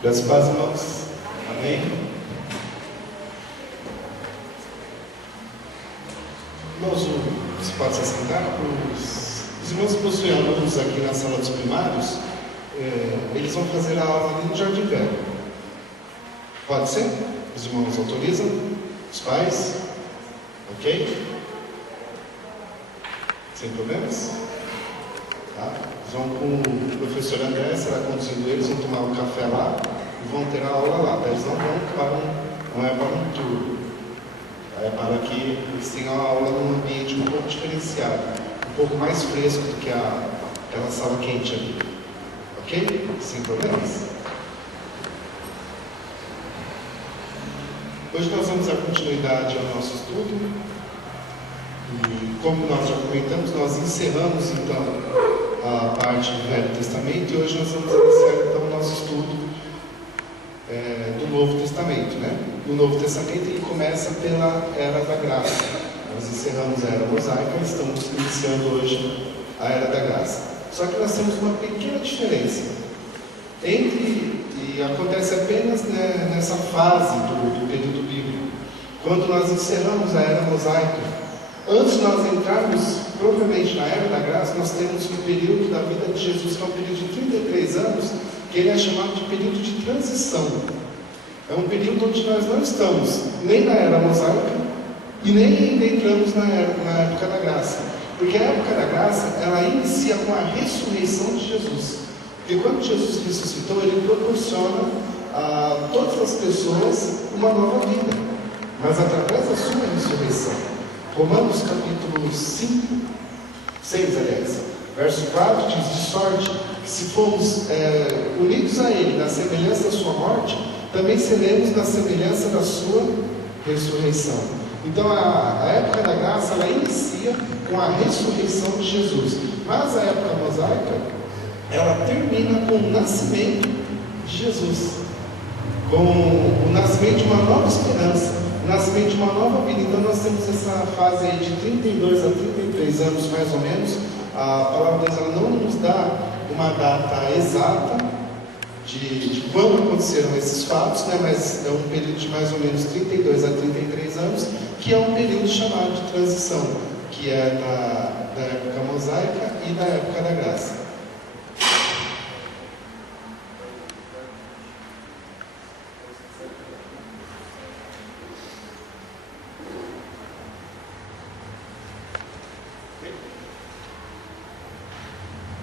Graças a Deus, irmãos. Amém. Irmãos, você pode se assentar? Os irmãos que possuem alunos aqui na sala dos primários, eles vão fazer a aula ali no Jardim Velho. Pode ser? Os irmãos autorizam? Os pais? Ok? Sem problemas? Tá? Eles vão com o professor André, será conduzindo eles, vão tomar um café lá e vão ter a aula lá. Eles não vão não é para um tour, é para que eles tenham a aula num ambiente um pouco diferenciado, um pouco mais fresco do que aquela sala quente ali. Ok? Sem problemas? Hoje nós vamos dar continuidade ao nosso estudo. E como nós já comentamos, nós encerramos então a parte do Velho Testamento e hoje nós vamos iniciar então o nosso estudo do Novo Testamento, né? O Novo Testamento ele começa pela Era da Graça. Nós encerramos a Era Mosaica e estamos iniciando hoje a Era da Graça. Só que nós temos uma pequena diferença e acontece apenas nessa fase do período bíblico. Quando nós encerramos a Era Mosaica, antes de nós entrarmos propriamente na Era da Graça, nós temos um período da vida de Jesus, que é um período de 33 anos, que ele é chamado de período de transição. É um período onde nós não estamos nem na Era Mosaica e nem ainda entramos na época da Graça. Porque a época da Graça, ela inicia com a ressurreição de Jesus. Porque quando Jesus ressuscitou, ele proporciona a todas as pessoas uma nova vida, mas através da sua ressurreição. Romanos capítulo 6, verso 4 diz: de sorte que se formos unidos a Ele na semelhança da sua morte, também seremos na semelhança da sua ressurreição. Então a época da graça ela inicia com a ressurreição de Jesus, mas a época mosaica ela termina com o nascimento de Jesus, com o nascimento de uma nova esperança, o nascimento de uma nova vida. Então nós temos essa fase aí de 32 a 33 anos mais ou menos. A palavra de Deus ela não nos dá uma data exata de quando aconteceram esses fatos, né? Mas é um período de mais ou menos 32 a 33 anos, que é um período chamado de transição, que é da época mosaica e da época da graça.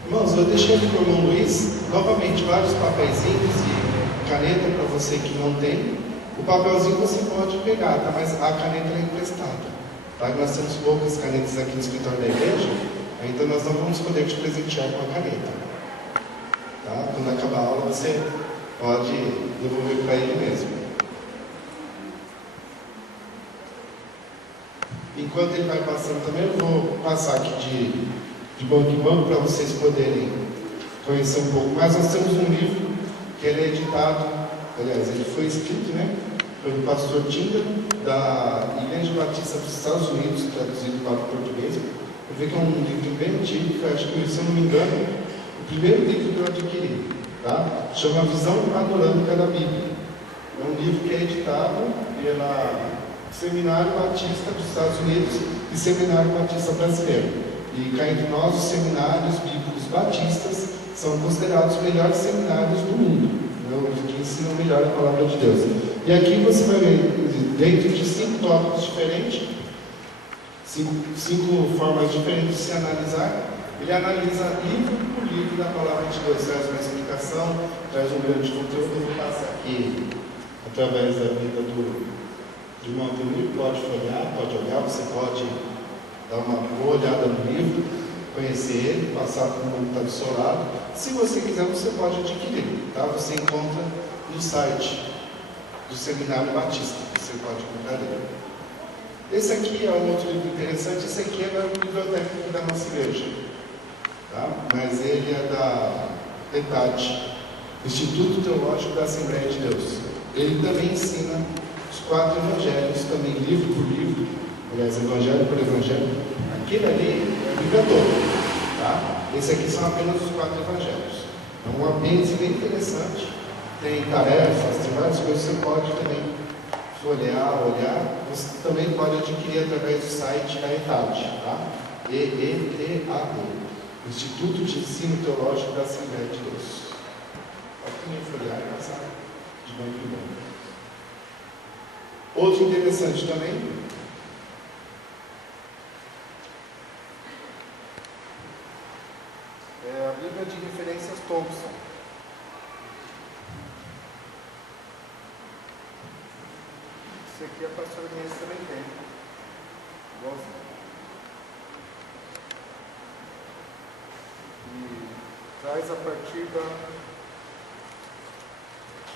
Irmãos, eu deixei aqui para o irmão Luiz, novamente, vários papeizinhos e caneta para você que não tem. O papelzinho você pode pegar, tá? Mas a caneta é emprestada, tá? Nós temos poucas canetas aqui no escritório da igreja, então nós não vamos poder te presentear com a caneta, tá? Quando acabar a aula, você pode devolver para ele mesmo. Enquanto ele vai passando também, eu vou passar aqui de banco em banco para vocês poderem conhecer um pouco mais. Nós temos um livro que ele é editado, aliás, ele foi escrito, né, pelo pastor Tinga, da Igreja Batista dos Estados Unidos, traduzido para o português. Eu vejo que é um livro bem antigo, que acho que, se eu não me engano, o primeiro livro que eu adquiri, tá? Chama Visão Panorâmica da Bíblia. É um livro que é editado pela Seminário Batista dos Estados Unidos e Seminário Batista Brasileiro. E cá entre nós, os seminários bíblicos batistas são considerados os melhores seminários do mundo, né, que ensinam melhor a palavra de Deus. E aqui você vai ver, dentro de 5 tópicos diferentes, 5 formas diferentes de se analisar, ele analisa livro por livro da palavra de Deus, traz uma explicação, traz um grande conteúdo. Eu vou passar aqui através da vida de irmão Ademir, pode folhear, pode olhar, você pode dar uma boa olhada no livro, conhecer ele, passar por um mundo que está do seu lado. Se você quiser, você pode adquirir, tá? Você encontra no site do Seminário Batista, você pode comprar ele. Esse aqui é um outro livro interessante. Esse aqui é da biblioteca da nossa igreja, tá? Mas ele é da ETAD, Instituto Teológico da Assembleia de Deus. Ele também ensina os 4 evangelhos, também livro por livro, aliás, evangelho por evangelho. Aquele ali é a Bíblia toda, tá? Esse aqui são apenas os 4 evangelhos. É um apêndice bem interessante tem tarefas, tem várias coisas que você pode também folhear, olhar. Você também pode adquirir através do site da ETAD, tá? EETAD, Instituto de Ensino Teológico da Assembleia de Deus. Pode folhear e passar de banco em banco. Outro interessante também, é a Bíblia de Referências Thompson. Isso aqui a pastora Inês também tem. Igualzinho. E traz a partir da...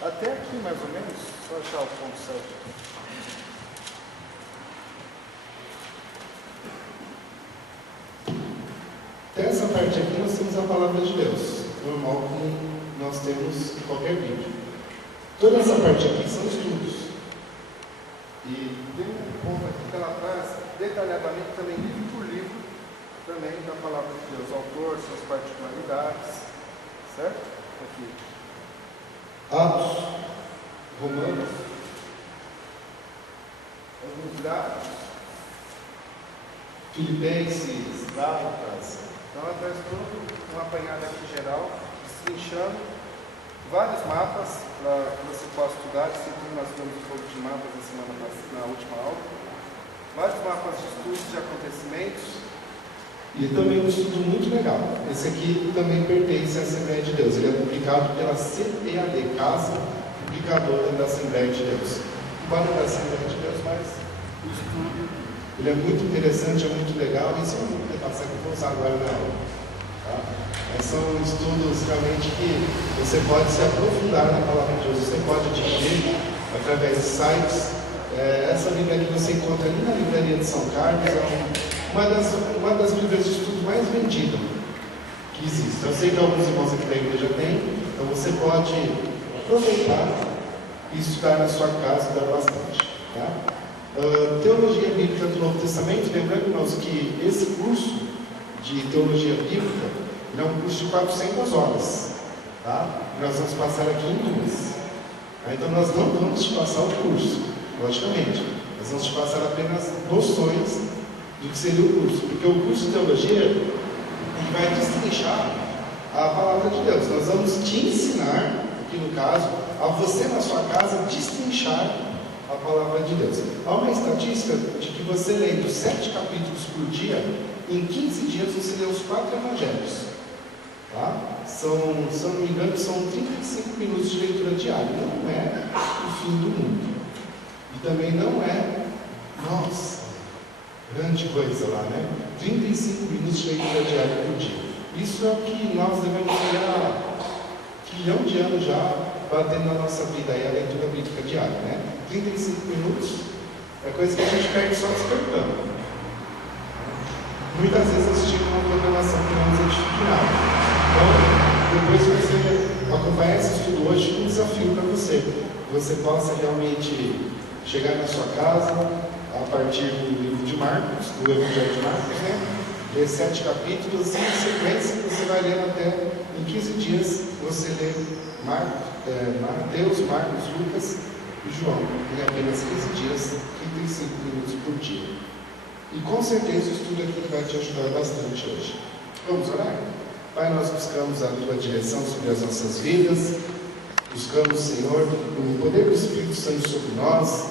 até aqui mais ou menos, só achar o ponto certo aqui. Até essa parte aqui nós temos a palavra de Deus, normal como nós temos em qualquer Bíblia. Toda essa parte aqui são estudos. E tem um ponto aqui que ela traz detalhadamente também, livro por livro, também da palavra de Deus, autor, suas particularidades, certo? Aqui. Atos, Romanos, alguns dados, Filipenses, Gálatas. Então ela traz todo um apanhado aqui geral, destrinchando vários mapas para que você possa estudar. Sempre nós damos um pouco de mapas na última aula. Vários mapas de estudos de acontecimentos. E também um estudo muito legal. Esse aqui também pertence à Assembleia de Deus. Ele é publicado pela CEAD, Casa Publicadora da Assembleia de Deus. Embora da Assembleia de Deus, mas o estudo ele é muito interessante, é muito legal. Isso eu não vou passar que eu vou usar agora na aula. Tá? Mas são estudos realmente que você pode se aprofundar na palavra de Deus. Você pode adquirir através de sites. Essa Bíblia que você encontra ali na livraria de São Carlos é uma das Bíblias de estudo mais vendidas que existe. Eu sei que alguns irmãos aqui da igreja têm, então você pode aproveitar e estudar na sua casa, dá bastante. Tá? Teologia Bíblica do Novo Testamento, lembrando, irmãos, que esse curso de Teologia Bíblica é um curso de 400 horas. Tá? Nós vamos passar aqui em 2. Então nós não vamos te passar o curso, logicamente. Nós vamos te passar apenas noções do que seria o curso. Porque o curso de Teologia ele vai destrinchar a palavra de Deus. Nós vamos te ensinar, aqui no caso, a você na sua casa destrinchar a palavra de Deus. Há uma estatística de que você lendo 7 capítulos por dia, em 15 dias você lê os 4 evangelhos. Tá? Se eu não me engano, são 35 minutos de leitura diária. Não é o fim do mundo. E também não é, nossa, grande coisa lá, né? 35 minutos de leitura diária por dia. Isso é o que nós devemos ter há 1 milhão de anos já batendo na nossa vida, aí a leitura bíblica diária, né? 35 minutos é coisa que a gente perde só despertando. Muitas vezes assistindo uma programação que não nos edifica nada. Então, depois que você acompanhar esse estudo hoje, um desafio para você. Que você possa realmente chegar na sua casa, a partir do livro de Marcos, do Evangelho de Marcos, né? Ler 7 capítulos, e em sequência você vai lendo até em 15 dias, você lê Mateus, Marcos, Lucas e João. Em apenas 15 dias, 35 minutos por dia. E com certeza o estudo aqui vai te ajudar bastante hoje. Vamos orar? Pai, nós buscamos a Tua direção sobre as nossas vidas, buscamos, Senhor, o poder do Espírito Santo sobre nós,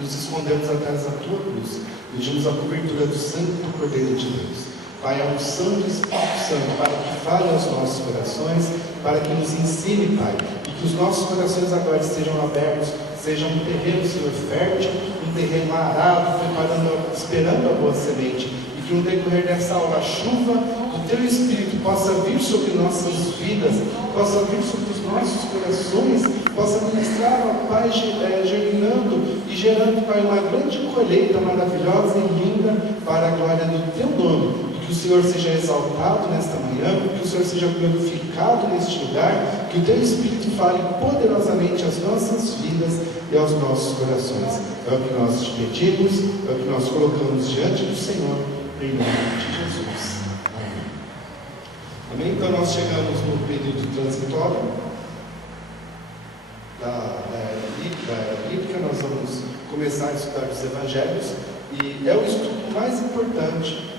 nos escondemos atrás da Tua cruz, pedimos a cobertura do sangue do Cordeiro de Deus. Pai, a unção do Espírito Santo para que fale aos nossos corações, para que nos ensine, Pai, e que os nossos corações agora estejam abertos, sejam um terreno, Senhor, fértil, um terreno arado, esperando a boa semente, e que no decorrer dessa aula a chuva do Teu Espírito possa vir sobre nossas vidas, possa vir sobre os nossos corações, possa ministrar, ó Pai, germinando e gerando, Pai, uma grande colheita maravilhosa e linda para a glória do Teu nome. Que o Senhor seja exaltado nesta manhã, que o Senhor seja glorificado neste lugar, que o Teu Espírito fale poderosamente às nossas vidas e aos nossos corações. É o que nós te pedimos, é o que nós colocamos diante do Senhor, em nome de Jesus. Amém. Amém? Então nós chegamos no período transitório. da era bíblica, nós vamos começar a estudar os Evangelhos, e é o estudo mais importante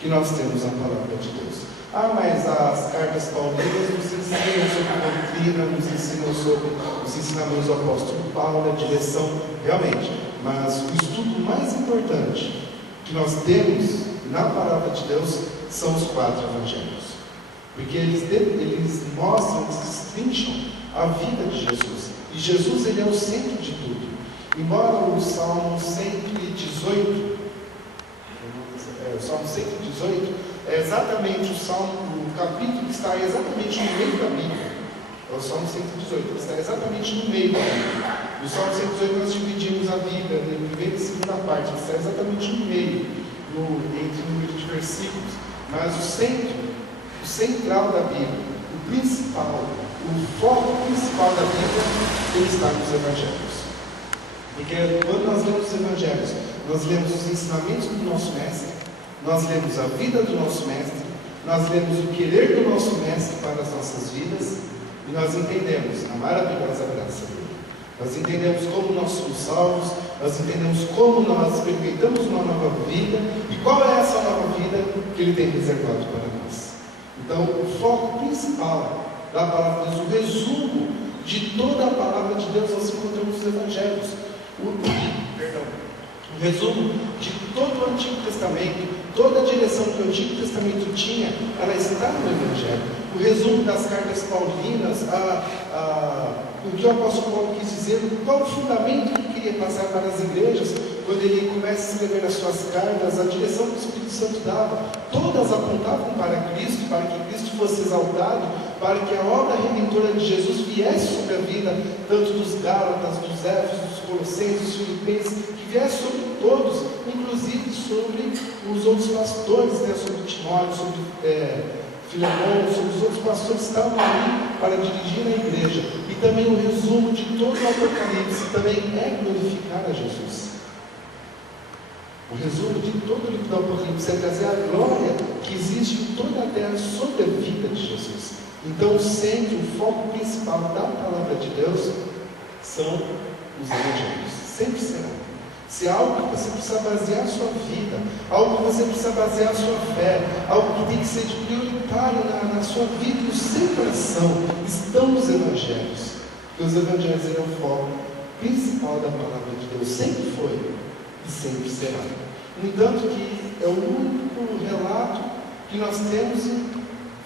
que nós temos na palavra de Deus. Mas as cartas paulinas nos ensinam sobre a doutrina, nos ensinam sobre os ensinamentos do apóstolo Paulo, a direção, realmente. Mas o estudo mais importante que nós temos na palavra de Deus são os 4 evangelhos. Porque eles mostram, eles destrincham a vida de Jesus. E Jesus, ele é o centro de tudo. Embora o Salmo 118, o Salmo 118 é exatamente o capítulo que está exatamente no meio da Bíblia. É o Salmo 118, ele está exatamente no meio da Bíblia. No Salmo 118 nós dividimos a Bíblia em primeira e segunda parte, ele está exatamente no meio, entre o número de versículos. Mas o central da Bíblia, o principal, o foco principal da Bíblia, ele está nos Evangelhos. Porque quando nós lemos os Evangelhos, nós lemos os ensinamentos do nosso Mestre, nós lemos a vida do nosso Mestre, nós lemos o querer do nosso Mestre para as nossas vidas, e nós entendemos a maravilhosa graça dele. Nós entendemos como nós somos salvos, nós entendemos como nós experimentamos uma nova vida, e qual é essa nova vida que ele tem reservado para nós. Então, o foco principal da palavra de Deus, o resumo de toda a palavra de Deus, nós encontramos nos Evangelhos. O resumo de todo o Antigo Testamento, toda a direção que o Antigo Testamento tinha, ela está no Evangelho. O resumo das cartas paulinas, o que o apóstolo Paulo quis dizer, qual o fundamento que ele queria passar para as igrejas, quando ele começa a escrever as suas cartas, a direção que o Espírito Santo dava, todas apontavam para Cristo, para que Cristo fosse exaltado, para que a obra redentora de Jesus viesse sobre a vida, tanto dos Gálatas, dos Éfesos, dos Colossenses, dos Filipenses, que viesse sobre todos, inclusive sobre os outros pastores, sobre Timóteo, sobre Filemão, sobre os outros pastores que estavam ali para dirigir a igreja. E também o resumo de todo o Apocalipse também é glorificar a Jesus. O resumo de todo o livro do Apocalipse é trazer a glória que existe em toda a terra sobre a vida de Jesus. Então, sempre o foco principal da palavra de Deus são os evangelhos. Sempre será. Se é algo que você precisa basear a sua vida, algo que você precisa basear a sua fé, algo que tem que ser de prioritário na sua vida e no seu coração, estão os evangelhos. Porque os evangelhos é o foco principal da palavra de Deus. Sempre foi e sempre será. No entanto, que é o único relato que nós temos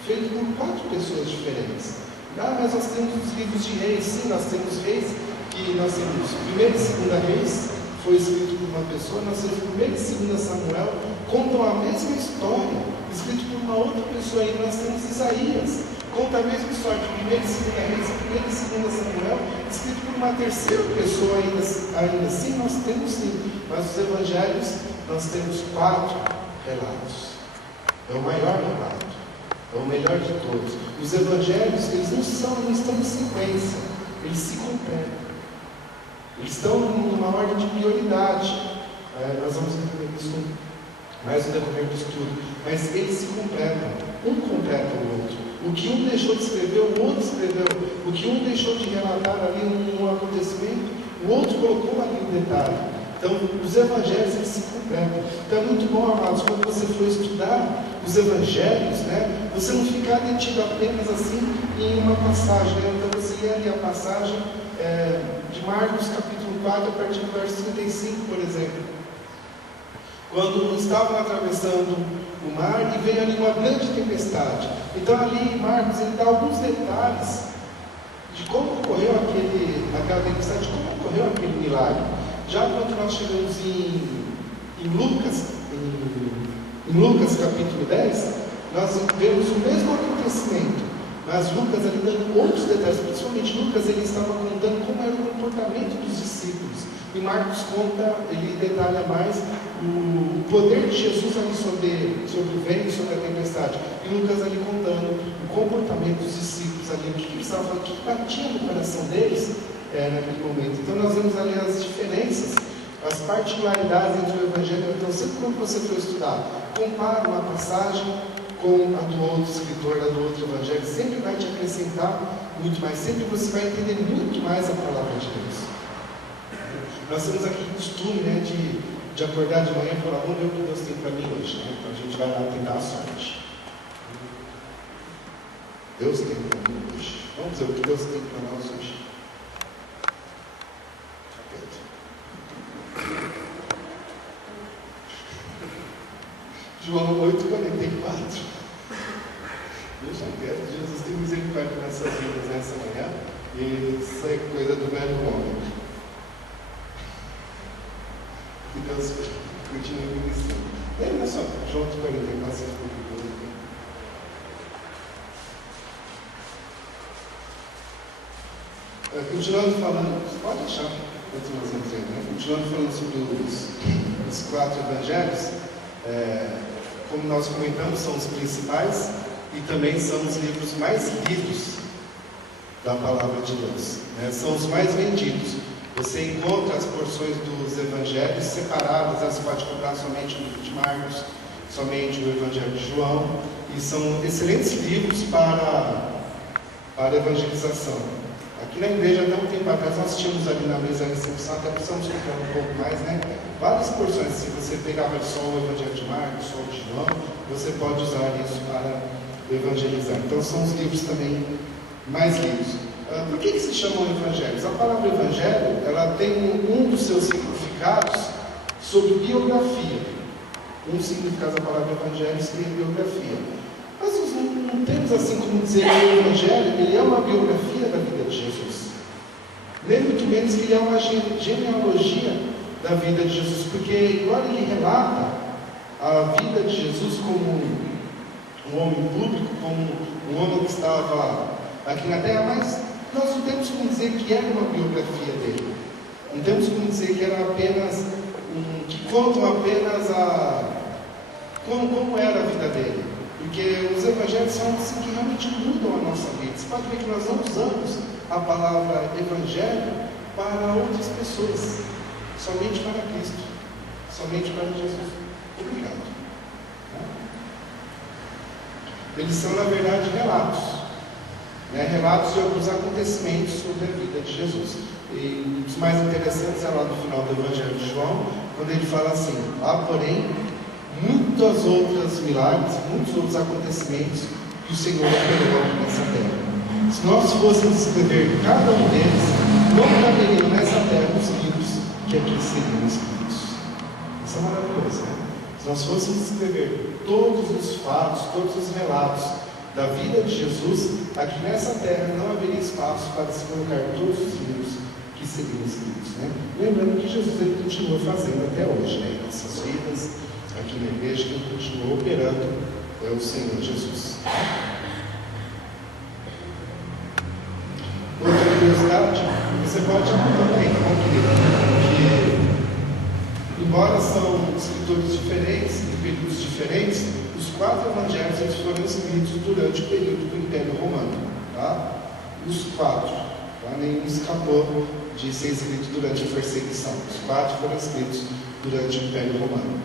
feito por 4 pessoas diferentes. Mas nós temos os livros de reis. Sim, nós temos reis, que nós temos 1ª e 2ª Reis, foi escrito por uma pessoa. Nós temos 1º e 2º Samuel, contam a mesma história, escrito por uma outra pessoa. E nós temos Isaías, conta a mesma história de 1ª e 2ª Reis, 1º e 2º Samuel, escrito por uma terceira pessoa ainda assim, nós temos sim. Mas os evangelhos, nós temos 4 relatos. É o maior relato, é o melhor de todos. Os evangelhos, eles não estão em sequência, eles se completam. Eles estão numa ordem de prioridade. Nós vamos entender isso mais no decorrer do estudo. Mas eles se completam. Um completa o outro. O que um deixou de escrever, o outro escreveu. O que um deixou de relatar ali um acontecimento, o outro colocou ali um detalhe. Então, os evangelhos, eles se completam. Então, é muito bom, amados, quando você for estudar os evangelhos, você não ficar detido apenas assim em uma passagem. Então, você lê ali a passagem de Marcos capítulo 4, a partir do verso 35, por exemplo. Quando estavam atravessando o mar e veio ali uma grande tempestade. Então ali Marcos ele dá alguns detalhes de como ocorreu aquela tempestade, de como ocorreu aquele milagre. Já quando nós chegamos em Lucas capítulo 10, nós vemos o mesmo acontecimento. Mas Lucas ali dando outros detalhes, principalmente Lucas ele estava contando como era o comportamento dos discípulos. E Marcos conta, ele detalha mais o poder de Jesus ali sobre o vento, sobre a tempestade. E Lucas ali contando o comportamento dos discípulos ali, o que eles estavam falando, o que batia no coração deles naquele momento. Então nós vemos ali as diferenças, as particularidades entre o Evangelho. Então sempre quando você for estudar, compara uma passagem com a do outro escritor, a do outro evangelho, sempre vai te acrescentar muito mais. Sempre você vai entender muito mais a palavra de Deus. Nós temos aqui o costume, né, de acordar de manhã e falar: vamos ver o que Deus tem para mim hoje, né? Então a gente vai lá tentar a sorte. Deus tem para mim hoje. Vamos ver o que Deus tem para nós hoje. João 8,44. Deixa quieto, Jesus tem misericórdia nessas vidas nessa manhã. E isso é coisa do velho homem. Que Deus continue me ensinando. Lembra só, João 8,44. Continuando falando, pode deixar, continuando falando sobre os 4 evangelhos, como nós comentamos, são os principais e também são os livros mais lidos da palavra de Deus, né? São os mais vendidos. Você encontra as porções dos evangelhos separadas, você pode comprar somente o livro de Marcos, somente o evangelho de João, e são excelentes livros para evangelização. Aqui na igreja, até um tempo atrás, nós tínhamos ali na mesa da recepção, até precisamos comprar um pouco mais, né? Várias porções. Se você pegava só o evangelho de Marcos, só o de João, você pode usar isso para evangelizar. Então, são os livros também mais lidos. Por que se chamam evangelhos? A palavra evangelho, ela tem um dos seus significados sobre biografia. Um significado da palavra evangelho seria biografia. Mas não temos assim como dizer que o evangelho ele é uma biografia da vida de Jesus. Nem muito menos que ele é uma genealogia da vida de Jesus, porque embora ele relata a vida de Jesus como um homem público, como um homem que estava aqui na terra, mas nós não temos como dizer que era uma biografia dele. Não temos como dizer que era apenas que contam apenas como era a vida dele. Porque os evangelhos são assim que realmente mudam a nossa vida. Você pode ver que nós não usamos a palavra evangelho para outras pessoas, somente para Cristo, somente para Jesus. Obrigado. Eles são, na verdade, relatos, né? Relatos de alguns acontecimentos sobre a vida de Jesus. E um dos mais interessantes é lá no final do Evangelho de João, quando ele fala assim: há, porém, muitas outras milagres, muitos outros acontecimentos que o Senhor operou nessa terra. Se nós fôssemos escrever cada um deles, não caberiam nessa terra os livros que aqui seriam escritos. Isso é maravilhoso, né? Se nós fôssemos escrever todos os fatos, todos os relatos da vida de Jesus, aqui nessa terra não haveria espaço para se colocar todos os livros que seriam escritos, né? Lembrando que Jesus ele continua fazendo até hoje, né? Em nossas vidas, aqui na igreja, quem continua operando é o Senhor Jesus. Outra curiosidade, você pode apontar aí, que embora são escritores diferentes, em períodos diferentes, os 4 evangelhos eles foram escritos durante o período do Império Romano, tá? Os 4, tá? Nenhum escapou de ser escrito durante a perseguição. Os 4 foram escritos durante o Império Romano,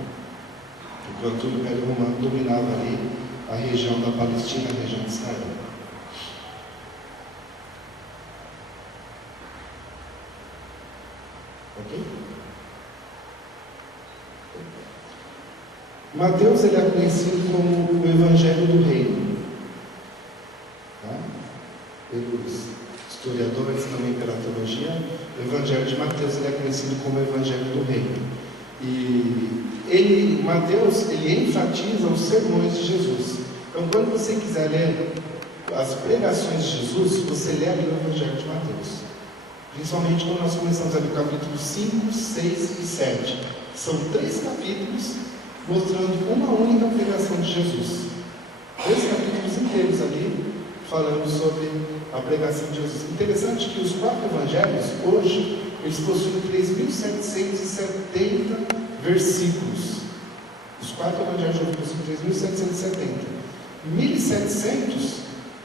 enquanto o Império Romano dominava ali a região da Palestina, a região de Israel. Ok? Mateus ele é conhecido como o Evangelho do Reino, tá? Pelos historiadores, também pela teologia, o Evangelho de Mateus ele é conhecido como o Evangelho do Reino. E Mateus ele enfatiza os sermões de Jesus. Então, quando você quiser ler as pregações de Jesus, você lê ali o Evangelho de Mateus. Principalmente quando nós começamos ali o capítulo 5, 6 e 7. São 3 capítulos mostrando uma única pregação de Jesus. 3 capítulos inteiros ali falando sobre a pregação de Jesus. Interessante que os 4 evangelhos, hoje, eles possuem 3.770 versículos. Os 4 evangelhos hoje possuem 3.770. 1.700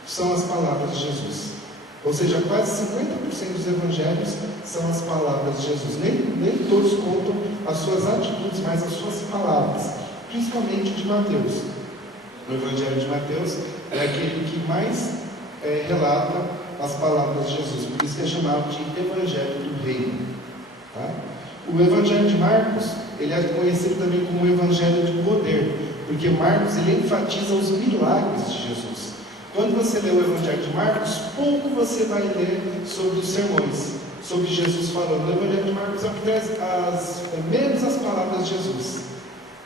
são as palavras de Jesus. Ou seja, quase 50% dos evangelhos são as palavras de Jesus. Nem todos contam as suas atitudes, mas as suas palavras, principalmente de Mateus. O Evangelho de Mateus é aquele que mais relata as palavras de Jesus. Por isso que é chamado de Evangelho do Reino. Tá? O Evangelho de Marcos, ele é conhecido também como o Evangelho de Poder, porque Marcos ele enfatiza os milagres de Jesus. Quando você lê o Evangelho de Marcos, pouco você vai ler sobre os sermões, sobre Jesus falando. O Evangelho de Marcos é o que traz menos as palavras de Jesus.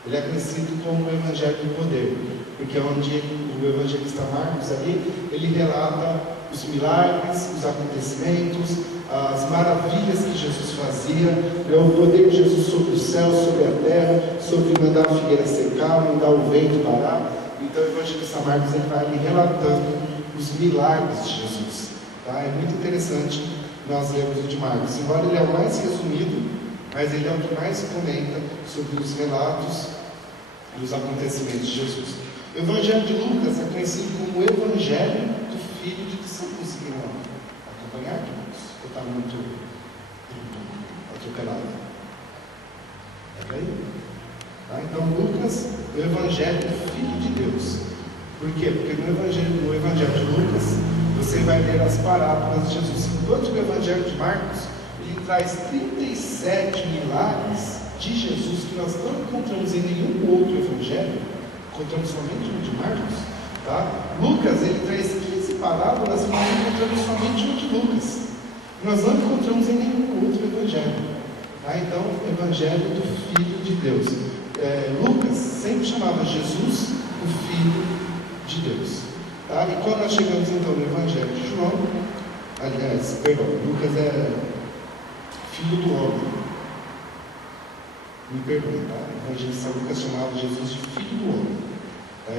Ele é conhecido como o Evangelho do Poder, porque é onde o evangelista Marcos ali, ele relata os milagres, os acontecimentos, as maravilhas que Jesus fazia, o poder de Jesus sobre o céu, sobre a terra, sobre mandar a figueira secar, mandar o vento parar. Então o evangelista Marcos ele vai ali relatando os milagres de Jesus. Tá? É muito interessante nós lermos o de Marcos, embora ele é o mais resumido, mas ele é o que mais comenta sobre os relatos dos acontecimentos de Jesus. O Evangelho de Lucas é conhecido como o Evangelho do Filho de Deus. Você conseguiram acompanhar, irmãos? Ou está muito atropelado? É aí? Tá? Então, Lucas, o Evangelho do Filho de Deus. Por quê? Porque no Evangelho de Lucas, você vai ler as parábolas de Jesus. Enquanto o Evangelho de Marcos, ele traz 37 milagres de Jesus que nós não encontramos em nenhum outro Evangelho. Encontramos somente no de Marcos, tá? Lucas, ele traz 15 parábolas e nós encontramos somente no de Lucas. Nós não encontramos em nenhum outro evangelho, tá? Então, o Evangelho do Filho de Deus. Lucas sempre chamava Jesus o Filho de Deus, tá? E quando nós chegamos então no Evangelho de João, Lucas é filho do homem. Me perdoe, tá? O evangelista Lucas chamava Jesus de Filho do Homem.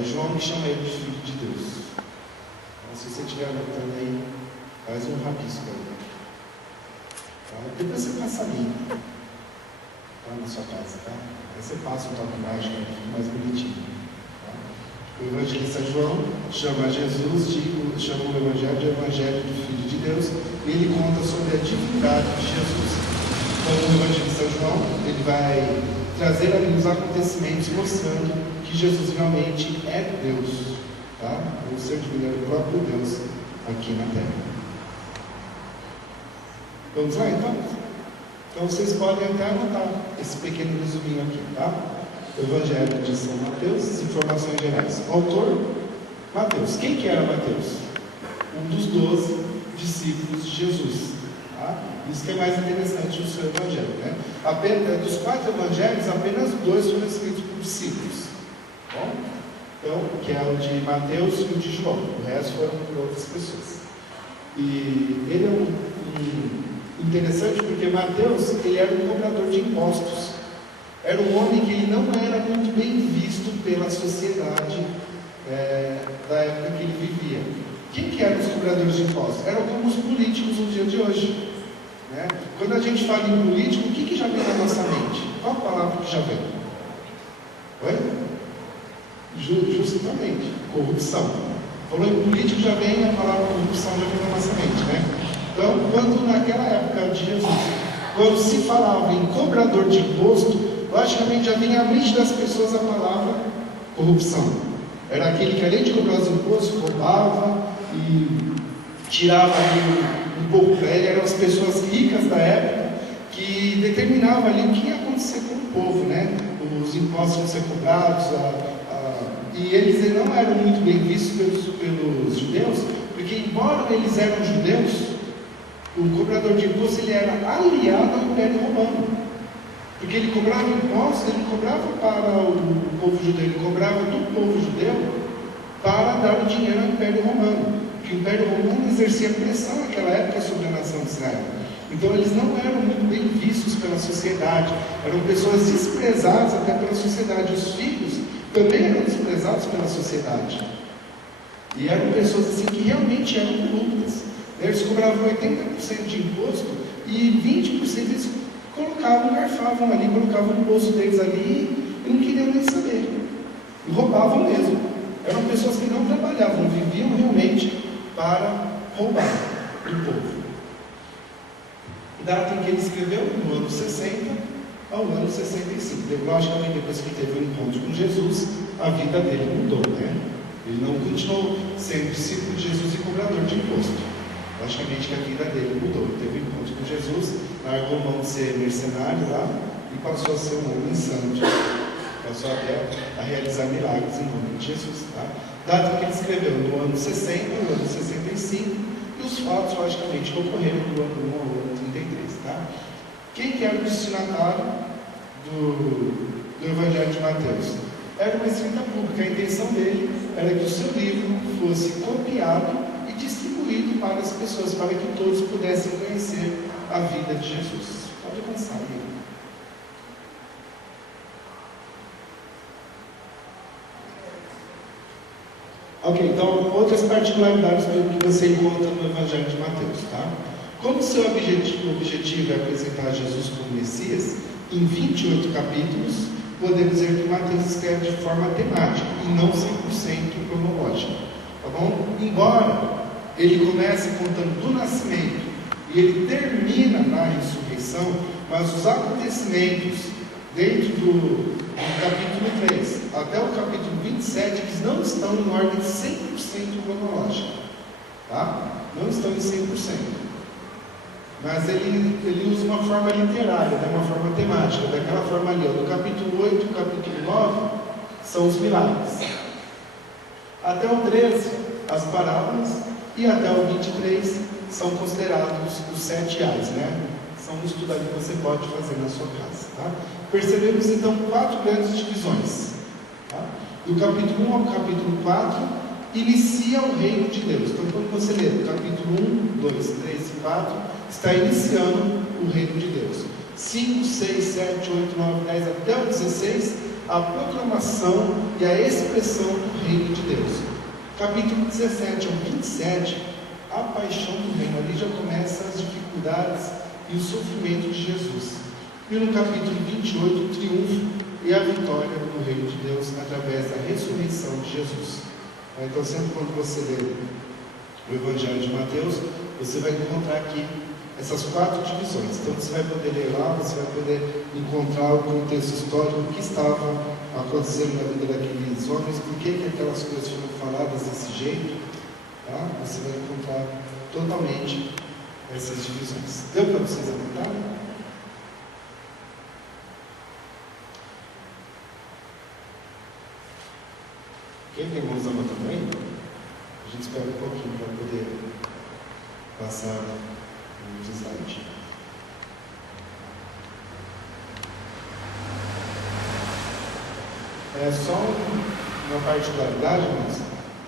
João me chama ele de Filho de Deus. Então, se você estiver anotando aí, faz um rabisco aí. Tá? Depois você passa ali, tá? Na sua casa, tá? Aí você passa um toque mágico, fica mais bonitinho. Tá? O evangelista João chama Jesus chama o Evangelho de Evangelho do Filho de Deus, e ele conta sobre a divindade de Jesus. Como o evangelista João, ele vai trazer ali os acontecimentos mostrando que Jesus realmente é Deus, tá? O ser divino é o próprio Deus aqui na terra. Vamos lá então? Então vocês podem até anotar esse pequeno resuminho aqui, tá? O Evangelho de São Mateus, informações gerais. Autor, Mateus. Quem que era Mateus? Um dos 12 discípulos de Jesus. Tá? Isso que é mais interessante no seu Evangelho, né? Dos 4 Evangelhos, apenas 2 foram escritos por discípulos. Bom? Então, que é o de Mateus e o de João. O resto foram por outras pessoas. E ele é interessante porque Mateus, ele era um cobrador de impostos. Era um homem que ele não era muito bem visto pela sociedade da época que ele vivia. Quem que eram os cobradores de impostos? Eram como os políticos no dia de hoje. Né? Quando a gente fala em político, o que já vem na nossa mente? Qual a palavra que já vem? Oi? Justamente, corrupção. Falou em político, já vem a palavra corrupção, já vem na nossa mente, né? Então, quando naquela época de Jesus, quando se falava em cobrador de imposto, logicamente já vinha à mente das pessoas a palavra corrupção. Era aquele que, além de cobrar os impostos, roubava e tirava ali um pouco para ele. Eram as pessoas ricas da época que determinavam ali o que ia acontecer com o povo, né? Os impostos iam ser cobrados, e eles não eram muito bem vistos pelos judeus, porque embora eles eram judeus, o cobrador de impostos ele era aliado ao Império Romano, porque ele cobrava impostos, ele cobrava para o povo judeu, ele cobrava do povo judeu para dar o dinheiro ao Império Romano, porque o Império Romano exercia pressão naquela época sobre a nação de Israel. Então eles não eram muito bem vistos pela sociedade, eram pessoas desprezadas até pela sociedade. Os filhos também eram desprezados pela sociedade, e eram pessoas assim que realmente eram corruptas. Eles cobravam 80% de imposto e 20% eles garfavam ali, colocavam no bolso deles ali e não queriam nem saber, e roubavam mesmo. Eram pessoas que não trabalhavam, viviam realmente para roubar do povo. Data em que ele escreveu, no ano 60 ao ano 65. Logicamente, depois que teve um encontro com Jesus, a vida dele mudou, né? Ele não continuou sendo discípulo de Jesus e cobrador de imposto. logicamente que a vida dele mudou. Ele teve um encontro com Jesus, largou mão de ser mercenário lá e passou a ser um homem santo. Passou até a realizar milagres em nome de Jesus. Tá? Data que ele escreveu no ano 60, no ano 65, e os fatos, logicamente, que ocorreram do ano 1 ao ano 33. Tá? Quem que era o destinatário do Evangelho de Mateus? Era uma escrita pública. A intenção dele era que o seu livro fosse copiado e distribuído para as pessoas, para que todos pudessem conhecer a vida de Jesus. Pode avançar aí. Ok, então outras particularidades que você encontra no Evangelho de Mateus, tá? Como seu objetivo é apresentar Jesus como Messias, em 28 capítulos, podemos dizer que Mateus escreve de forma temática e não 100% cronológica, tá bom? Embora ele comece contando do nascimento e ele termina na ressurreição, mas os acontecimentos dentro do capítulo 3 até o capítulo 27, eles não estão em ordem 100% cronológica, tá? Não estão em 100%. Mas ele usa uma forma literária, né? Uma forma temática, daquela forma ali, ó, do capítulo 8 e capítulo 9 são os milagres. Até o 13, as parábolas, e até o 23 são considerados os 7 ais, né? São um estudo ali que você pode fazer na sua casa, tá? Percebemos então 4 grandes divisões, tá? Do capítulo 1 ao capítulo 4 inicia o reino de Deus. Então quando você lê do capítulo 1, 2, 3 e 4, está iniciando o reino de Deus. 5, 6, 7, 8, 9, 10 até o 16, a proclamação e a expressão do reino de Deus. Capítulo 17 ao 27, a paixão do reino. Ali já começam as dificuldades e o sofrimento de Jesus. E no capítulo 28, o triunfo e a vitória do reino de Deus através da ressurreição de Jesus. Então, sempre quando você lê o Evangelho de Mateus, você vai encontrar aqui essas 4 divisões. Então, você vai poder ler lá, você vai poder encontrar o contexto histórico, o que estava acontecendo na vida daqueles homens, por que aquelas coisas foram faladas desse jeito. Tá? Você vai encontrar totalmente essas divisões. Deu para vocês anotarem? Quem tem mãos anotando aí? A gente espera um pouquinho para poder passar o slide. É só uma particularidade, irmãos.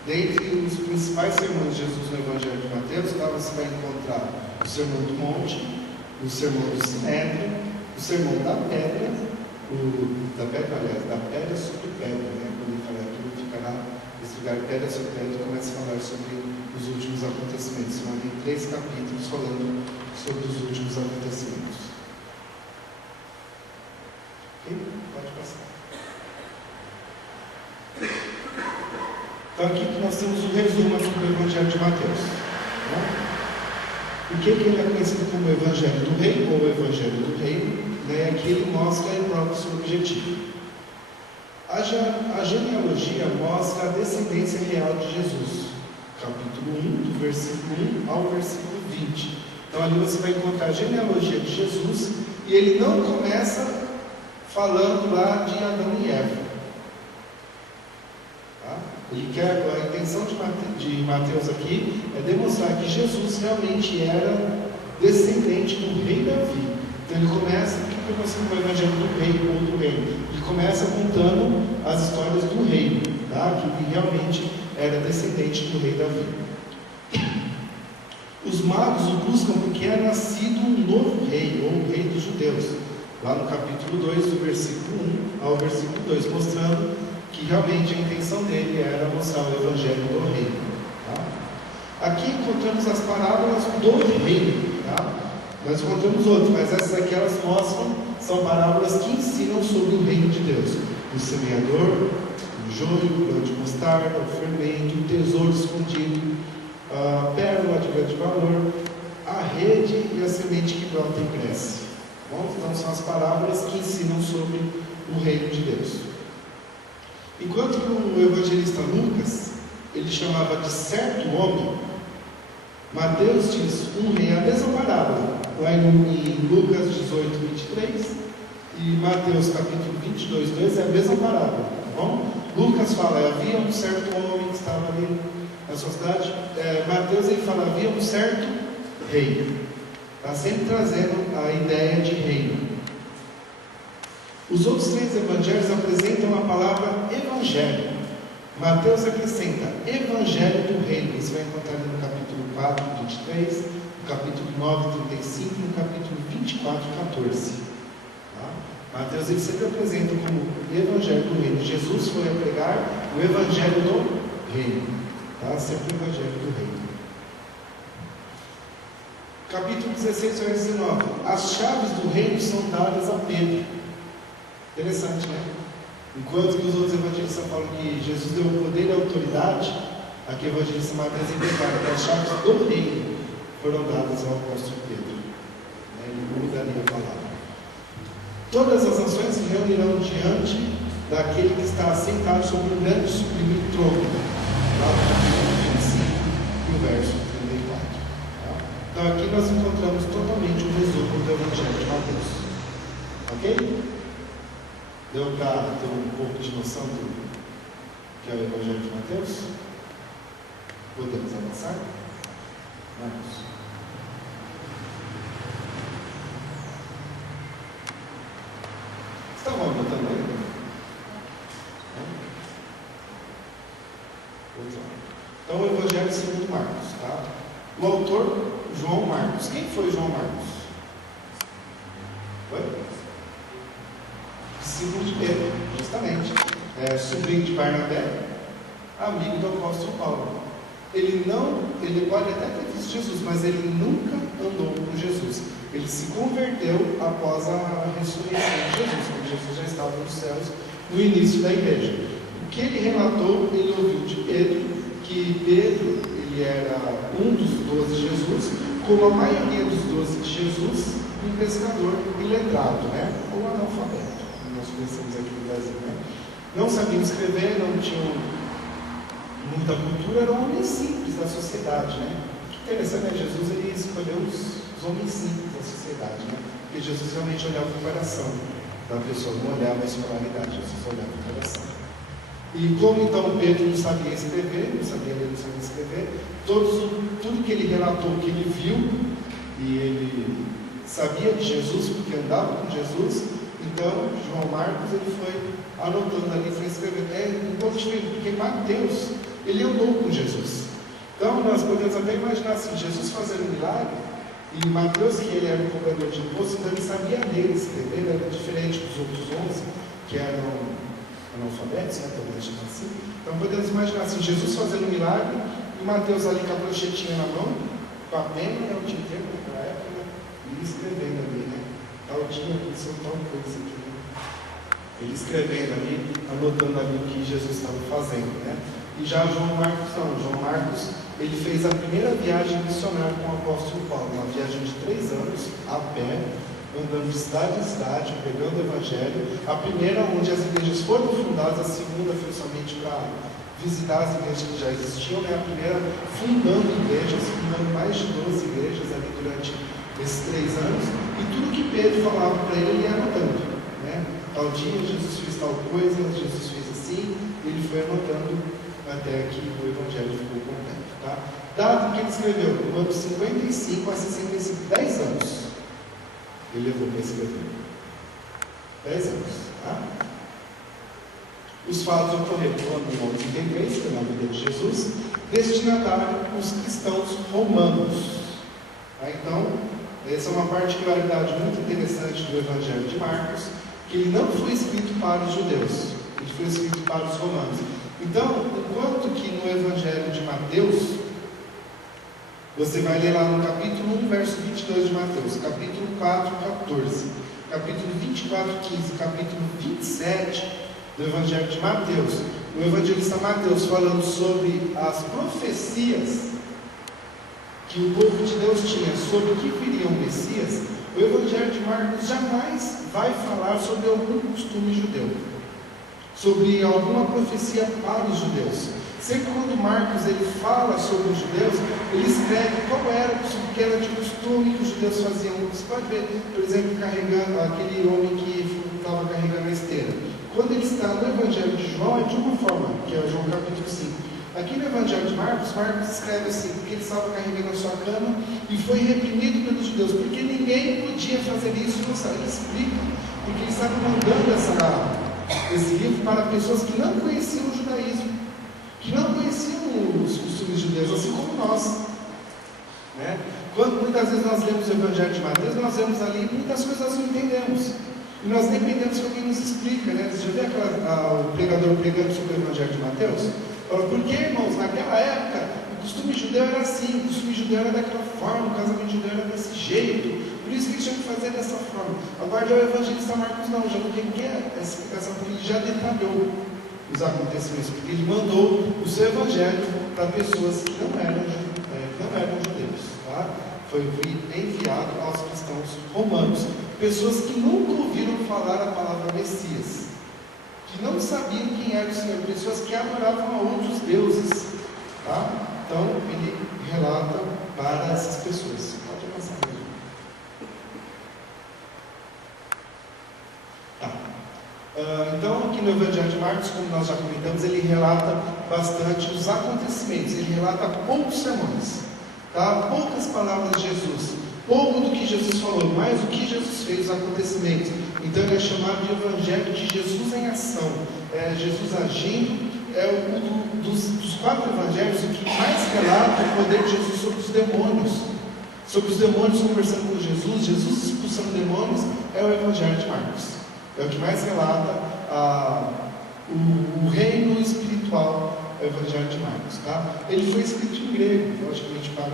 Dentre os principais sermões de Jesus no Evangelho de Mateus, lá você vai encontrar o Sermão do Monte, o Sermão do Sinédrio, o Sermão da Pedra, da pedra sobre pedra, né? Quando ele fala aquilo, fica lá, esse lugar, pedra sobre pedra, começa a falar sobre os últimos acontecimentos. São ali 3 capítulos falando sobre os últimos acontecimentos. Ok? Pode passar. Então aqui que nós temos um resumo aqui do Evangelho de Mateus. Tá? Por que ele é conhecido como o Evangelho do Reino, ou o Evangelho do Reino? Né? Aqui ele mostra e próprio seu objetivo. A genealogia mostra a descendência real de Jesus. Capítulo 1, do versículo 1 ao versículo 20. Então ali você vai encontrar a genealogia de Jesus, e ele não começa falando lá de Adão e Eva. A intenção de Mateus aqui é demonstrar que Jesus realmente era descendente do rei Davi. Então ele começa, o que você no Evangelho do Rei ou do Reino? Ele começa contando as histórias do reino, tá? Que ele realmente era descendente do rei Davi. Os magos o buscam porque é nascido um novo rei, ou o rei dos judeus. Lá no capítulo 2, do versículo 1 ao versículo 2, mostrando que realmente a intenção dele era mostrar o Evangelho do reino. Tá? Aqui encontramos as parábolas do reino. Tá? Nós encontramos outras, mas essas aqui elas mostram, são parábolas que ensinam sobre o reino de Deus. O semeador, o joio, o grão de mostarda, o fermento, o tesouro escondido, a pérola de grande valor, a rede e a semente que brota e cresce. Bom, então são as parábolas que ensinam sobre o reino de Deus. Enquanto que o evangelista Lucas, ele chamava de certo homem, Mateus diz um rei, a mesma parábola, lá em Lucas 18, 23, e Mateus capítulo 22, 2 é a mesma parábola, tá bom? Lucas fala, havia um certo homem que estava ali na sua cidade. Mateus ele fala, havia um certo rei. Está sempre trazendo a ideia de reino. Os outros três evangelhos apresentam a palavra evangelho. Mateus acrescenta evangelho do reino. Você vai encontrar no capítulo 4, 23, no capítulo 9, 35, no capítulo 24, 14. Tá? Mateus ele sempre apresenta como evangelho do reino. Jesus foi a pregar o evangelho do reino. Tá? Sempre o evangelho do reino. Capítulo 16, verso 19. As chaves do reino são dadas a Pedro. Interessante, né? Enquanto que os outros evangelistas falam que Jesus deu poder e autoridade, aqui o evangelista Mateus declara que as chaves do reino foram dadas ao apóstolo Pedro. Ele muda ali a palavra. Todas as nações se reunirão diante daquele que está assentado sobre o grande e sublime trono. Lá no capítulo 25 e o verso 34. Então aqui nós encontramos totalmente o resumo do Evangelho de Mateus. Ok? Deu para ter um pouco de noção do que é o Evangelho de Mateus? Podemos avançar? Vamos. Estavam anotando aí? Então o Evangelho segundo Marcos, tá? O autor, João Marcos. Quem foi João Marcos? Foi? Discípulo de Pedro, justamente. Sobrinho de Barnabé, amigo do apóstolo Paulo. Ele pode até ter visto Jesus, mas ele nunca andou com Jesus. Ele se converteu após a ressurreição de Jesus, quando Jesus já estava nos céus, no início da igreja. O que ele relatou, ele ouviu de Pedro, que Pedro, ele era um dos 12 de Jesus, como a maioria dos 12 de Jesus, um pescador iletrado, né? Ou analfabeto, como nós conhecemos aqui no Brasil, né? Não sabiam escrever, não tinham muita cultura, eram homens simples da sociedade, né? Interessante, né? Jesus ele escolheu os homens simples da sociedade, né? Porque Jesus realmente olhava o coração da pessoa, não olhava a escolaridade, Jesus olhava o coração. E como então Pedro não sabia escrever, não sabia ler, não sabia escrever, tudo que ele relatou, que ele viu, e ele sabia de Jesus, porque andava com Jesus, então João Marcos ele foi anotando ali, foi escrevendo. Um pouco diferente, porque Mateus, ele andou com Jesus. Então nós podemos até imaginar assim, Jesus fazendo um milagre, e Mateus, que ele era um cobrador de imposto, então ele sabia ler e escrever, ele era diferente dos outros 11, que eram analfabetos, né, assim. Então podemos imaginar assim, Jesus fazendo um milagre, e Mateus ali com a pranchetinha na mão, com a pena, né, o tinteiro naquela época, e escrevendo ali, né, tal dia aconteceu tal coisa aqui, né? Ele escrevendo ali, anotando ali o que Jesus estava fazendo, né? E já João Marcos não, João Marcos, ele fez a primeira viagem missionária com o apóstolo Paulo, uma viagem de 3 anos, a pé, andando de cidade em cidade, pregando o evangelho. A primeira onde as igrejas foram fundadas, a segunda foi somente para visitar as igrejas que já existiam, né? A primeira fundando igrejas, fundando mais de 12 igrejas ali durante esses 3 anos, e tudo que Pedro falava para ele, ele ia anotando, né? Tal dia Jesus fez tal coisa, Jesus fez assim, ele foi anotando até que o evangelho ficou completo, tá? Dado que ele escreveu no ano 55 a 65, 10 anos ele levou para escrever. 10 anos, tá? Os fatos ocorreram no ano 83, que é na vida de Jesus, destinatário os cristãos romanos. Tá? Então, essa é uma particularidade muito interessante do Evangelho de Marcos, que ele não foi escrito para os judeus, ele foi escrito para os romanos. Então, enquanto que no Evangelho de Mateus, você vai ler lá no capítulo 1, verso 22 de Mateus, capítulo 4, 14, capítulo 24, 15, capítulo 27 do Evangelho de Mateus, o evangelista Mateus falando sobre as profecias que o povo de Deus tinha sobre o que viria o Messias, o Evangelho de Marcos jamais vai falar sobre algum costume judeu, sobre alguma profecia para os judeus. Sempre quando Marcos ele fala sobre os judeus, ele escreve qual era o que era de costume que os judeus faziam. Você pode ver, por exemplo, carregando aquele homem que estava carregando a esteira. Quando ele está no Evangelho de João, é de uma forma, que é João capítulo 5. Aqui no Evangelho de Marcos, Marcos escreve assim, porque ele estava carregando a sua cama e foi reprimido pelos judeus, porque ninguém podia fazer isso, não sabe, ele explica, porque ele estava mandando esse livro para pessoas que não conheciam o judaísmo, que não conheciam os costumes judeus, assim como nós. Né? Quando muitas vezes nós lemos o Evangelho de Mateus, nós vemos ali muitas coisas nós não entendemos. E nós dependemos que alguém nos explica, né? Você já viu o pregador pregando sobre o Evangelho de Mateus? Fala, porque, irmãos, naquela época, o costume judeu era assim, o costume judeu era daquela forma, o casamento judeu era desse jeito, por isso que eles tinham que fazer dessa forma. Agora, o evangelista Marcos não, já não tem que essa explicação, porque ele já detalhou os acontecimentos, porque ele mandou o seu evangelho para pessoas que não eram judeus, tá? Foi enviado aos cristãos romanos, pessoas que nunca ouviram falar a palavra Messias, que não sabiam quem era o Senhor, pessoas que adoravam a outros deuses, tá? Então ele relata para essas pessoas. Pode avançar mesmo. Tá. Então aqui no Evangelho de Marcos, como nós já comentamos, ele relata bastante os acontecimentos, ele relata poucos sermões, tá? Poucas palavras de Jesus, pouco do que Jesus falou, mas o que Jesus fez, os acontecimentos. Então ele é chamado de Evangelho de Jesus em ação, Jesus agindo. É um dos 4 evangelhos o que mais relata o poder de Jesus sobre os demônios conversando com Jesus expulsando demônios. É o Evangelho de Marcos, é o que mais relata o reino espiritual. É o Evangelho de Marcos, tá? Ele foi escrito em grego, logicamente para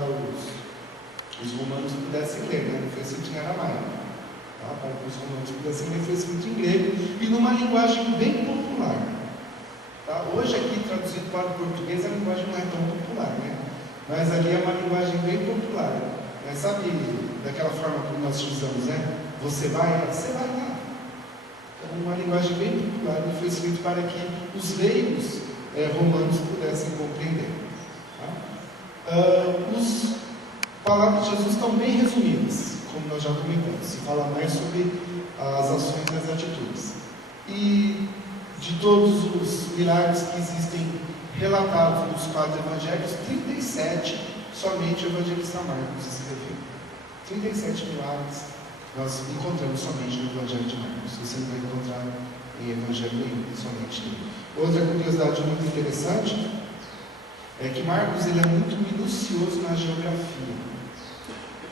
os romanos pudessem ler, né? Não foi escrito em aramaico, tá? Para que os romanos pudessem ler, foi escrito em grego e numa linguagem bem popular, tá? Hoje aqui traduzido para o português a linguagem não é tão popular, né? Mas ali é uma linguagem bem popular, né? Sabe daquela forma como nós usamos, né? Você vai lá. Então uma linguagem bem popular e foi escrito para que os leigos romanos pudessem compreender, tá? As palavras de Jesus estão bem resumidas, como nós já comentamos. Se fala mais sobre as ações e as atitudes. E de todos os milagres que existem relatados nos 4 evangelhos, 37 somente o evangelista Marcos escreveu. 37 milagres nós encontramos somente no Evangelho de Marcos. Você não vai encontrar em evangelho nenhum, somente nele. Outra curiosidade muito interessante é que Marcos ele é muito minucioso na geografia.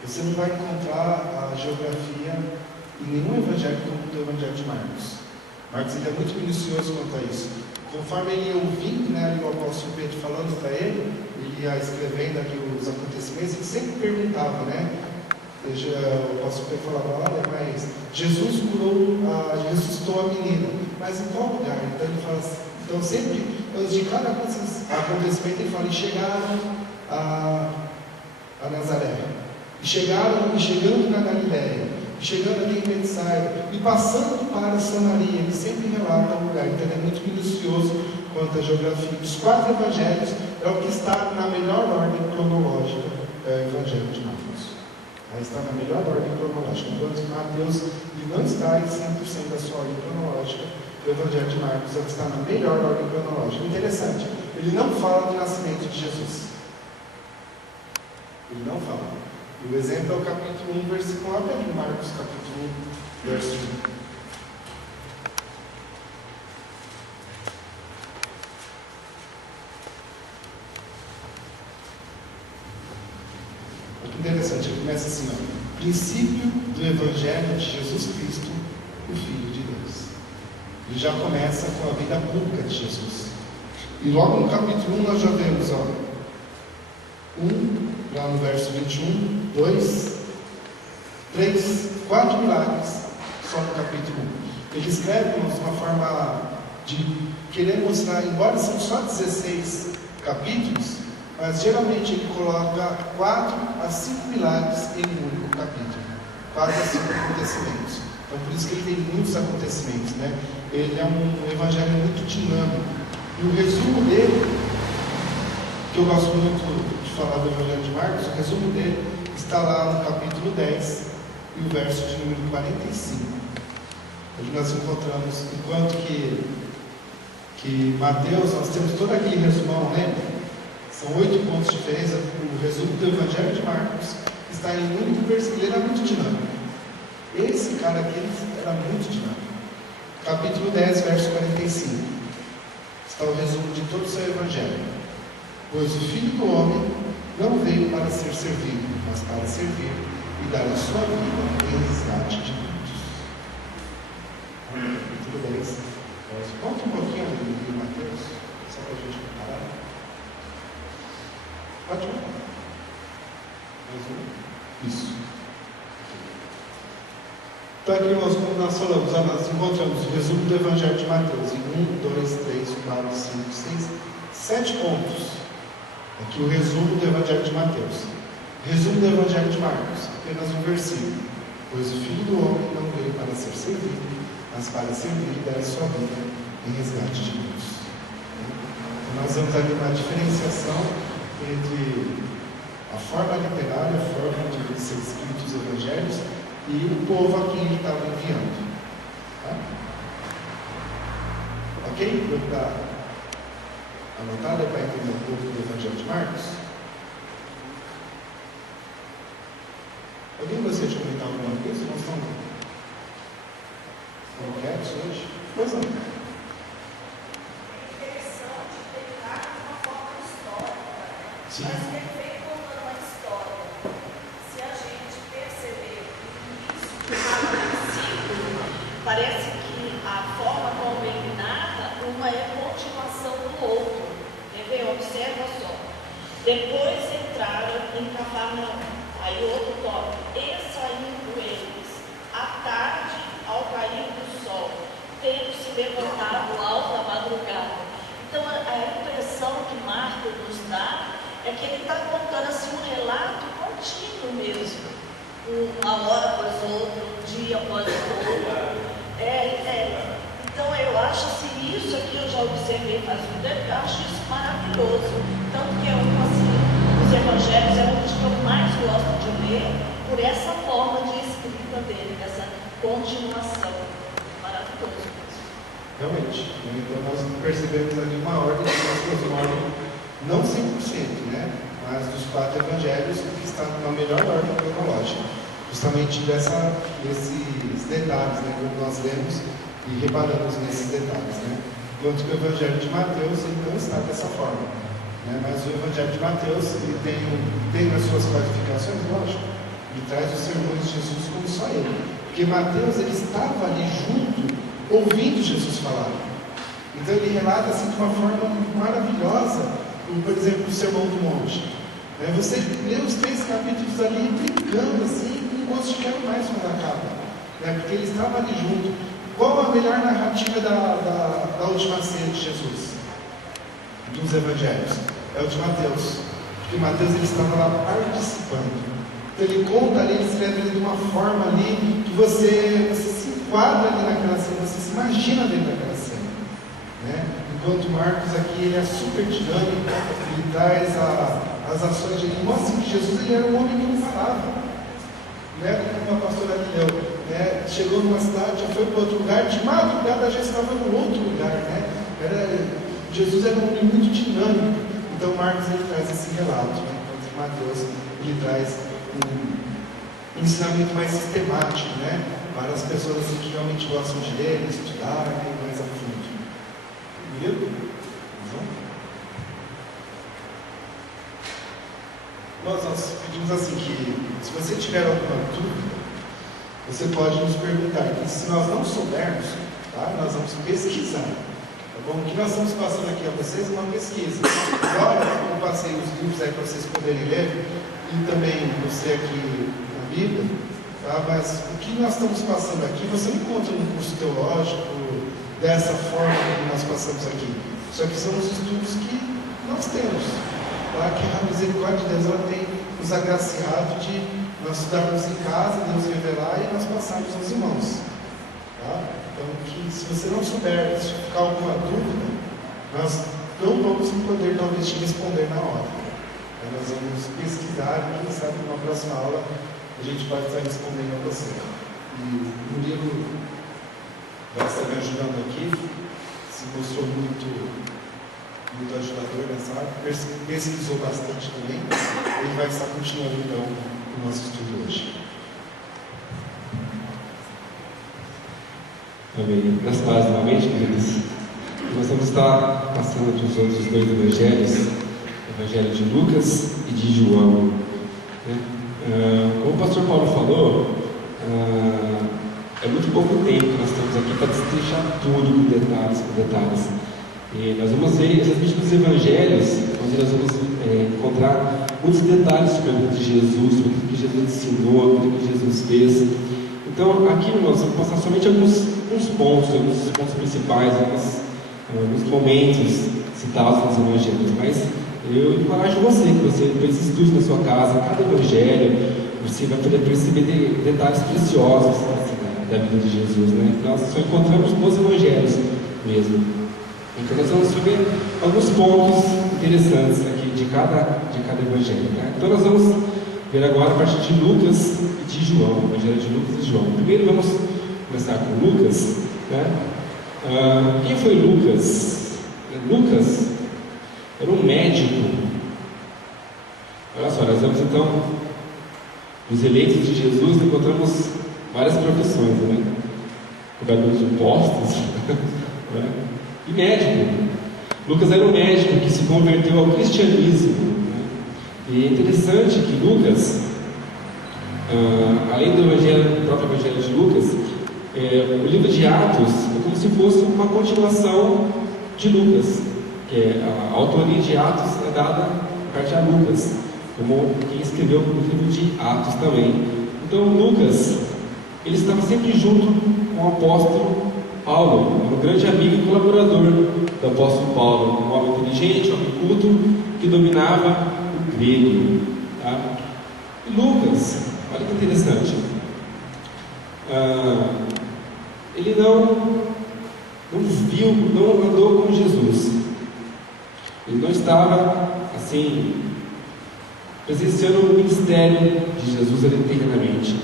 Você não vai encontrar a geografia em nenhum evangelho como o Evangelho de Marcos. Marcos ele é muito minucioso quanto a isso. Conforme ele ia ouvindo, né, ali o apóstolo Pedro falando para ele ia escrevendo ali os acontecimentos, ele sempre perguntava, né? O apóstolo Pedro falava, olha, mas Jesus ressuscitou a menina, mas em qual lugar? Então ele fala assim, então sempre, antes de cada acontecimento, ele fala, e chegaram a Nazaré, e chegando na Galiléia, e chegando ali em Betsaida, e passando para Samaria, ele sempre relata o lugar, então ele é muito minucioso quanto à geografia. Os 4 evangelhos é o que está na melhor ordem cronológica, é o Evangelho de Marcos. Aí está na melhor ordem cronológica, enquanto Mateus ele não está em 100% da sua ordem cronológica. O Evangelho de Marcos é o que está na melhor ordem cronológica. Interessante, ele não fala do nascimento de Jesus. Ele não fala. E o exemplo é o capítulo 1, versículo 1, abre ali, Marcos capítulo 1, verso 1. Interessante, ele começa assim, ó, princípio do Evangelho de Jesus Cristo, o Filho de Deus. Ele já começa com a vida pública de Jesus. E logo no capítulo 1 nós já vemos, ó, 1, lá no verso 21, 2, 3, 4 milagres, só no capítulo 1. Ele escreve de uma forma de querer mostrar, embora são só 16 capítulos, mas geralmente ele coloca 4 a 5 milagres em um único capítulo. 4 a 5 acontecimentos. Então por isso que ele tem muitos acontecimentos, né? Ele é um evangelho muito dinâmico. E o resumo dele que eu gosto muito de falar do Evangelho de Marcos, o resumo dele está lá no capítulo 10 e o verso de número 45. Onde nós encontramos, enquanto que Mateus, nós temos todo aquele resumão, lembra? São 8 pontos de diferença. O resumo do Evangelho de Marcos está em um único versículo, ele era muito dinâmico. Esse cara aqui era muito dinâmico. Capítulo 10, verso 45. Está o resumo de todo o seu Evangelho. Pois o Filho do Homem não veio para ser servido, mas para servir e dar a sua vida em resgate de muitos. Capítulo 10. Conta um pouquinho de Mateus, só para a gente comparar. Pode ir. Isso. Então aqui como nós falamos, nós encontramos o resumo do Evangelho de Mateus em 1, 2, 3, 4, 5, 6, 7 pontos. Aqui o resumo do Evangelho de Mateus. Resumo do Evangelho de Marcos, apenas um versículo. Pois o Filho do Homem não veio para ser servido, mas para servir e dar a sua vida em resgate de muitos. Então, nós vemos ali uma diferenciação entre a forma literária, a forma de ser escritos os evangelhos e o povo a quem ele estava enviando. Tá? Ok? Vou dar anotada para entender um pouco do Evangelho de Marcos. Alguém gostaria de comentar alguma coisa? Nós estamos quietos hoje? Pois não. Sim. Mas ele vem contando uma história. Se a gente perceber isso, parece que a forma como ele narra, uma é continuação do outro. Entendeu? Observa só. Depois entraram em Cafarnaum. Aí outro toque. E saindo eles à tarde, ao cair do sol, tendo se levantado alta madrugada. Então a impressão que Marcos nos dá é que ele está contando assim um relato contínuo mesmo, uma hora após outra, um dia após outro. Então eu acho assim, isso aqui eu já observei faz muito tempo, eu acho isso maravilhoso. Tanto que é os evangelhos é um dos que eu mais gosto de ler, por essa forma de escrita dele, dessa continuação. Maravilhoso mesmo. Realmente. Então nós percebemos ali uma ordem, uma ordem não 100%, né? Mas dos 4 evangelhos que está na melhor ordem cronológica, justamente desses detalhes, né? Quando nós lemos e reparamos nesses detalhes, né? Enquanto que o Evangelho de Mateus ele não está dessa forma, né? Mas o Evangelho de Mateus ele tem as suas qualificações, lógico, ele traz os sermões de Jesus como só ele, porque Mateus ele estava ali junto, ouvindo Jesus falar. Então ele relata assim de uma forma maravilhosa. Por exemplo, o Sermão do Monte. Você lê os 3 capítulos ali brincando assim, com gosto de quero mais quando acaba. Porque ele estava ali junto. Qual a melhor narrativa da última ceia de Jesus? Dos evangelhos? É o de Mateus. Porque Mateus ele estava lá participando. Então ele conta ali, ele escreve ali de uma forma ali que você se enquadra ali naquela cena, você se imagina dentro daquela cena. Enquanto Marcos aqui ele é super dinâmico, ele traz as ações de ele mostra que Jesus ele era um homem que não falava, como a pastora Milhão, chegou numa cidade, já foi para outro lugar, de madrugada já estava em outro lugar, Jesus era um homem muito dinâmico. Então Marcos ele traz esse relato, enquanto Mateus ele traz um ensinamento mais sistemático, para as pessoas assim, que realmente gostam de ler, estudar, ir mais a fundo. Nós pedimos assim que, se você tiver alguma dúvida, você pode nos perguntar. E se nós não soubermos, nós vamos pesquisar. Tá bom? O que nós estamos passando aqui a vocês é uma pesquisa. Agora eu passei os livros aí para vocês poderem ler, e também você aqui na Bíblia, mas o que nós estamos passando aqui, você não encontra no curso teológico dessa forma que nós passamos aqui. Só que são os estudos que nós temos, que a misericórdia de Deus ela tem nos agraciado de nós estudarmos em casa, Deus revelar e nós passarmos aos irmãos. Então, se você não souber, se ficar alguma dúvida, nós não vamos poder talvez te responder na hora. Nós vamos pesquisar e quem sabe na próxima aula a gente pode estar respondendo a você. E o livro vai estar me ajudando aqui, se mostrou muito ajudador nessa área, pesquisou bastante também. Ele vai estar continuando então o nosso estudo hoje. Amém. Graças a Deus, novamente, queridos. Nós vamos estar passando dos outros dois evangelhos, o evangelho de Lucas e de João. Como o pastor Paulo falou, é muito pouco tempo que nós estamos aqui para destrinchar tudo com detalhes. E nós vamos ver, exatamente nos evangelhos, onde nós vamos encontrar muitos detalhes sobre a vida de Jesus, sobre o que Jesus ensinou, sobre o que Jesus fez. Então, aqui nós vamos passar somente alguns pontos principais, alguns momentos citados nos evangelhos. Mas eu encorajo você, que você depois estude na sua casa, cada evangelho, você vai poder perceber detalhes preciosos da vida de Jesus, né? Nós só encontramos nos evangelhos mesmo. Então nós vamos ver alguns pontos interessantes aqui de cada evangelho, né? Então nós vamos ver agora a partir de Lucas e de João, o evangelho de Lucas e João. Primeiro vamos começar com Lucas, né? Quem foi Lucas? Lucas era um médico. Olha só, nós vemos então nos eleitos de Jesus, encontramos várias profissões, né? Cobrador de impostos, né? E médico. Lucas era um médico que se converteu ao cristianismo, né? E é interessante que Lucas, além do próprio evangelho de Lucas, o livro de Atos é como se fosse uma continuação de Lucas, que a autoria de Atos é dada a partir de Lucas, como quem escreveu o livro de Atos também. Então Lucas, ele estava sempre junto com o apóstolo Paulo, um grande amigo e colaborador do apóstolo Paulo, um homem inteligente, um homem culto, que dominava o grego. Tá? E Lucas, olha que interessante, ele não andou com Jesus, ele não estava assim presenciando o ministério de Jesus ali terrenamente.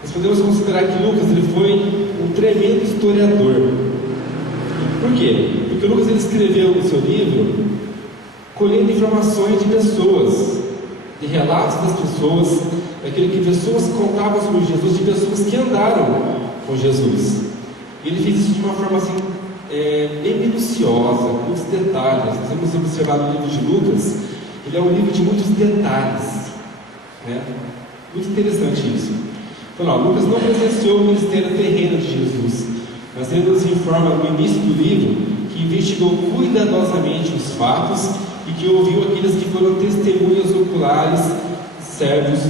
Nós podemos considerar que Lucas ele foi um tremendo historiador. Por quê? Porque Lucas ele escreveu o seu livro colhendo informações de pessoas, de relatos das pessoas, daquilo que pessoas contavam sobre Jesus, de pessoas que andaram com Jesus. E ele fez isso de uma forma assim, bem minuciosa, muitos detalhes. Nós vamos observar no livro de Lucas, ele é um livro de muitos detalhes, né? Muito interessante isso. Então, Lucas não presenciou o ministério terreno de Jesus, mas ele nos informa no início do livro que investigou cuidadosamente os fatos e que ouviu aqueles que foram testemunhas oculares, servos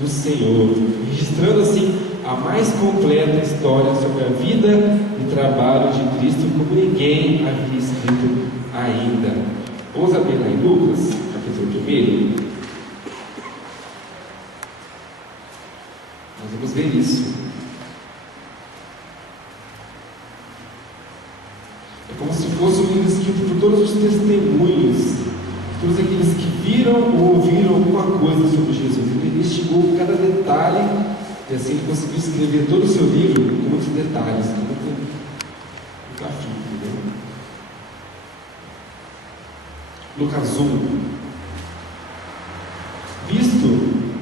do Senhor, registrando assim a mais completa história sobre a vida e trabalho de Cristo como ninguém havia escrito ainda. Vamos abrir lá em Lucas, capítulo 1. Nós vamos ver isso. É como se fosse um livro escrito por todos os testemunhos, todos aqueles que viram ou ouviram alguma coisa sobre Jesus. Ele investigou cada detalhe e assim ele conseguiu escrever todo o seu livro com muitos detalhes, com muito afim, Lucas 1. Visto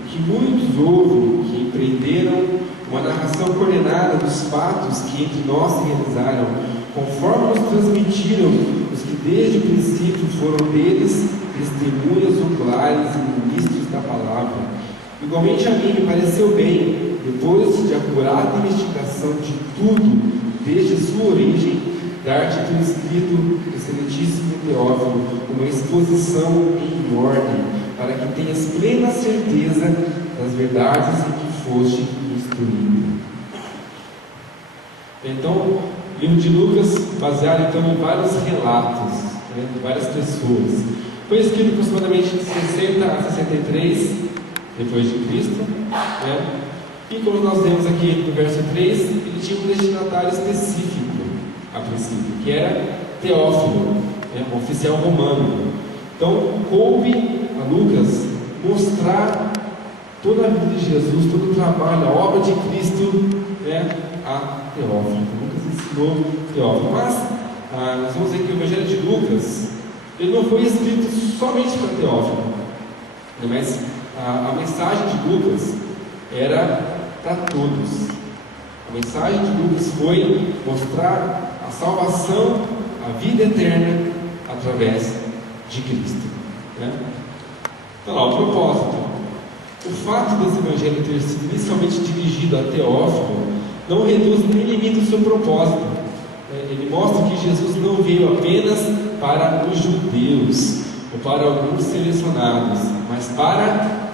que muitos houve que empreenderam uma narração coordenada dos fatos que entre nós se realizaram, conforme nos transmitiram os que desde o princípio foram deles testemunhas oculares e ministros da palavra. Igualmente a mim me pareceu bem, depois de acurada investigação de tudo, desde sua origem, dar-te por escrito, excelentíssimo Teófilo, uma exposição em ordem, para que tenhas plena certeza das verdades em que foste instruído. Então, o livro de Lucas, baseado então em vários relatos, né, de várias pessoas, foi escrito aproximadamente de 60 a 63 depois de Cristo, né? E como nós vemos aqui no verso 3, ele tinha um destinatário específico a princípio, que era Teófilo. um oficial romano. Então, coube a Lucas mostrar toda a vida de Jesus, todo o trabalho, a obra de Cristo, a Teófilo. Lucas ensinou Teófilo. Mas, nós vamos ver que o Evangelho de Lucas, ele não foi escrito somente para Teófilo, mas a mensagem de Lucas era para todos. A mensagem de Lucas foi mostrar a salvação, a vida eterna, através de Cristo. Então, lá, o propósito. O fato desse Evangelho ter sido inicialmente dirigido a Teófilo não reduz nem limita o seu propósito. Ele mostra que Jesus não veio apenas para os judeus ou para alguns selecionados, mas para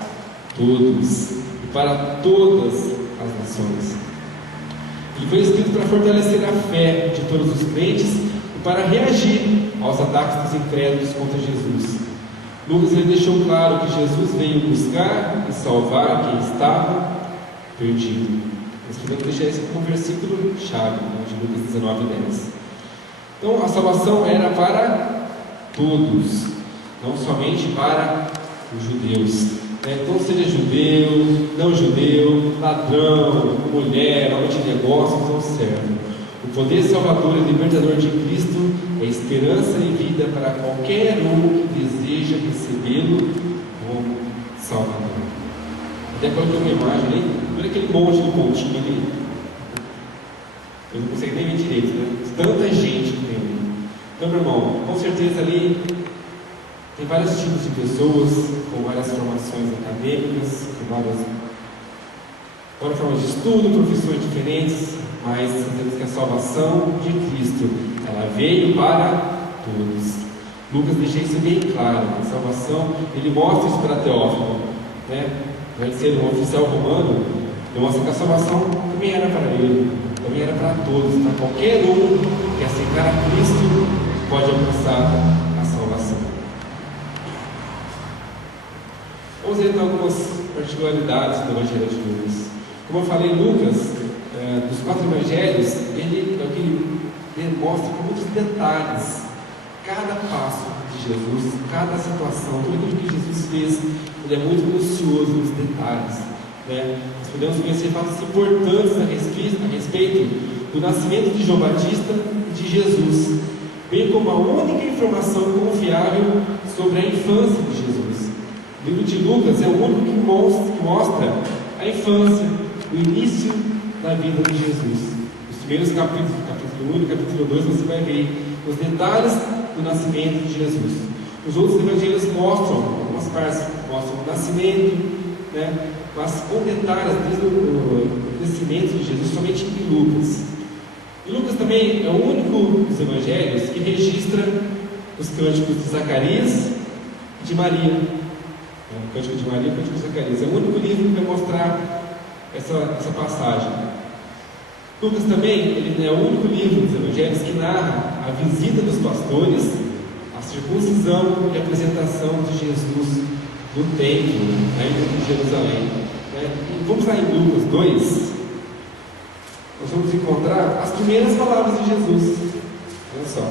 todos e para todas as nações. Ele foi escrito para fortalecer a fé de todos os crentes e para reagir aos ataques dos incrédulos contra Jesus. Lucas ele deixou claro que Jesus veio buscar e salvar quem estava perdido. Nós podemos deixar isso como um versículo chave, de Lucas 19:10. Então, a salvação era para todos, não somente para os judeus. Então, seja judeu, não judeu, ladrão, mulher, homem de negócios ou servo. O poder salvador e libertador de Cristo é esperança e vida para qualquer um que deseja recebê-lo como Salvador. Até coloquei uma imagem ali, olha aquele monte do pontinho ali. Eu não consigo nem ver direito, Tanta gente que tem ali. Então, meu irmão, com certeza ali tem vários tipos de pessoas, com várias formações acadêmicas, com várias formas de estudo, profissões diferentes, mas sabemos que a salvação de Cristo, ela veio para todos. Lucas deixa isso bem claro. A salvação, ele mostra isso para Teófilo, Vai ser um oficial romano, ele mostra que a salvação também era para ele, também era para todos, para qualquer um que aceitar a Cristo pode alcançar a salvação. Vamos ver então algumas particularidades do Evangelho de Lucas. Como eu falei, Lucas, dos 4 evangelhos, ele demonstra com muitos detalhes cada passo de Jesus, cada situação, tudo aquilo que Jesus fez. Ele é muito minucioso nos detalhes. Nós podemos conhecer fatos importantes a respeito do nascimento de João Batista e de Jesus, bem como a única informação confiável sobre a infância de Jesus. O livro de Lucas é o único que mostra a infância, o início da vida de Jesus. Os primeiros capítulos, capítulo 1 e capítulo 2, você vai ver os detalhes do nascimento de Jesus. Os outros evangelhos mostram, algumas partes mostram o nascimento, mas com detalhes desde o crescimento de Jesus, somente em Lucas. E Lucas também é o único dos evangelhos que registra os cânticos de Zacarias e de Maria. O Cântico de Maria e o Cântico de Zacarias. É o único livro que vai mostrar essa passagem. Lucas também ele é o único livro dos evangelhos que narra a visita dos pastores, a circuncisão e a apresentação de Jesus no templo, ainda em Jerusalém. E vamos lá em Lucas 2, nós vamos encontrar as primeiras palavras de Jesus. Olha só.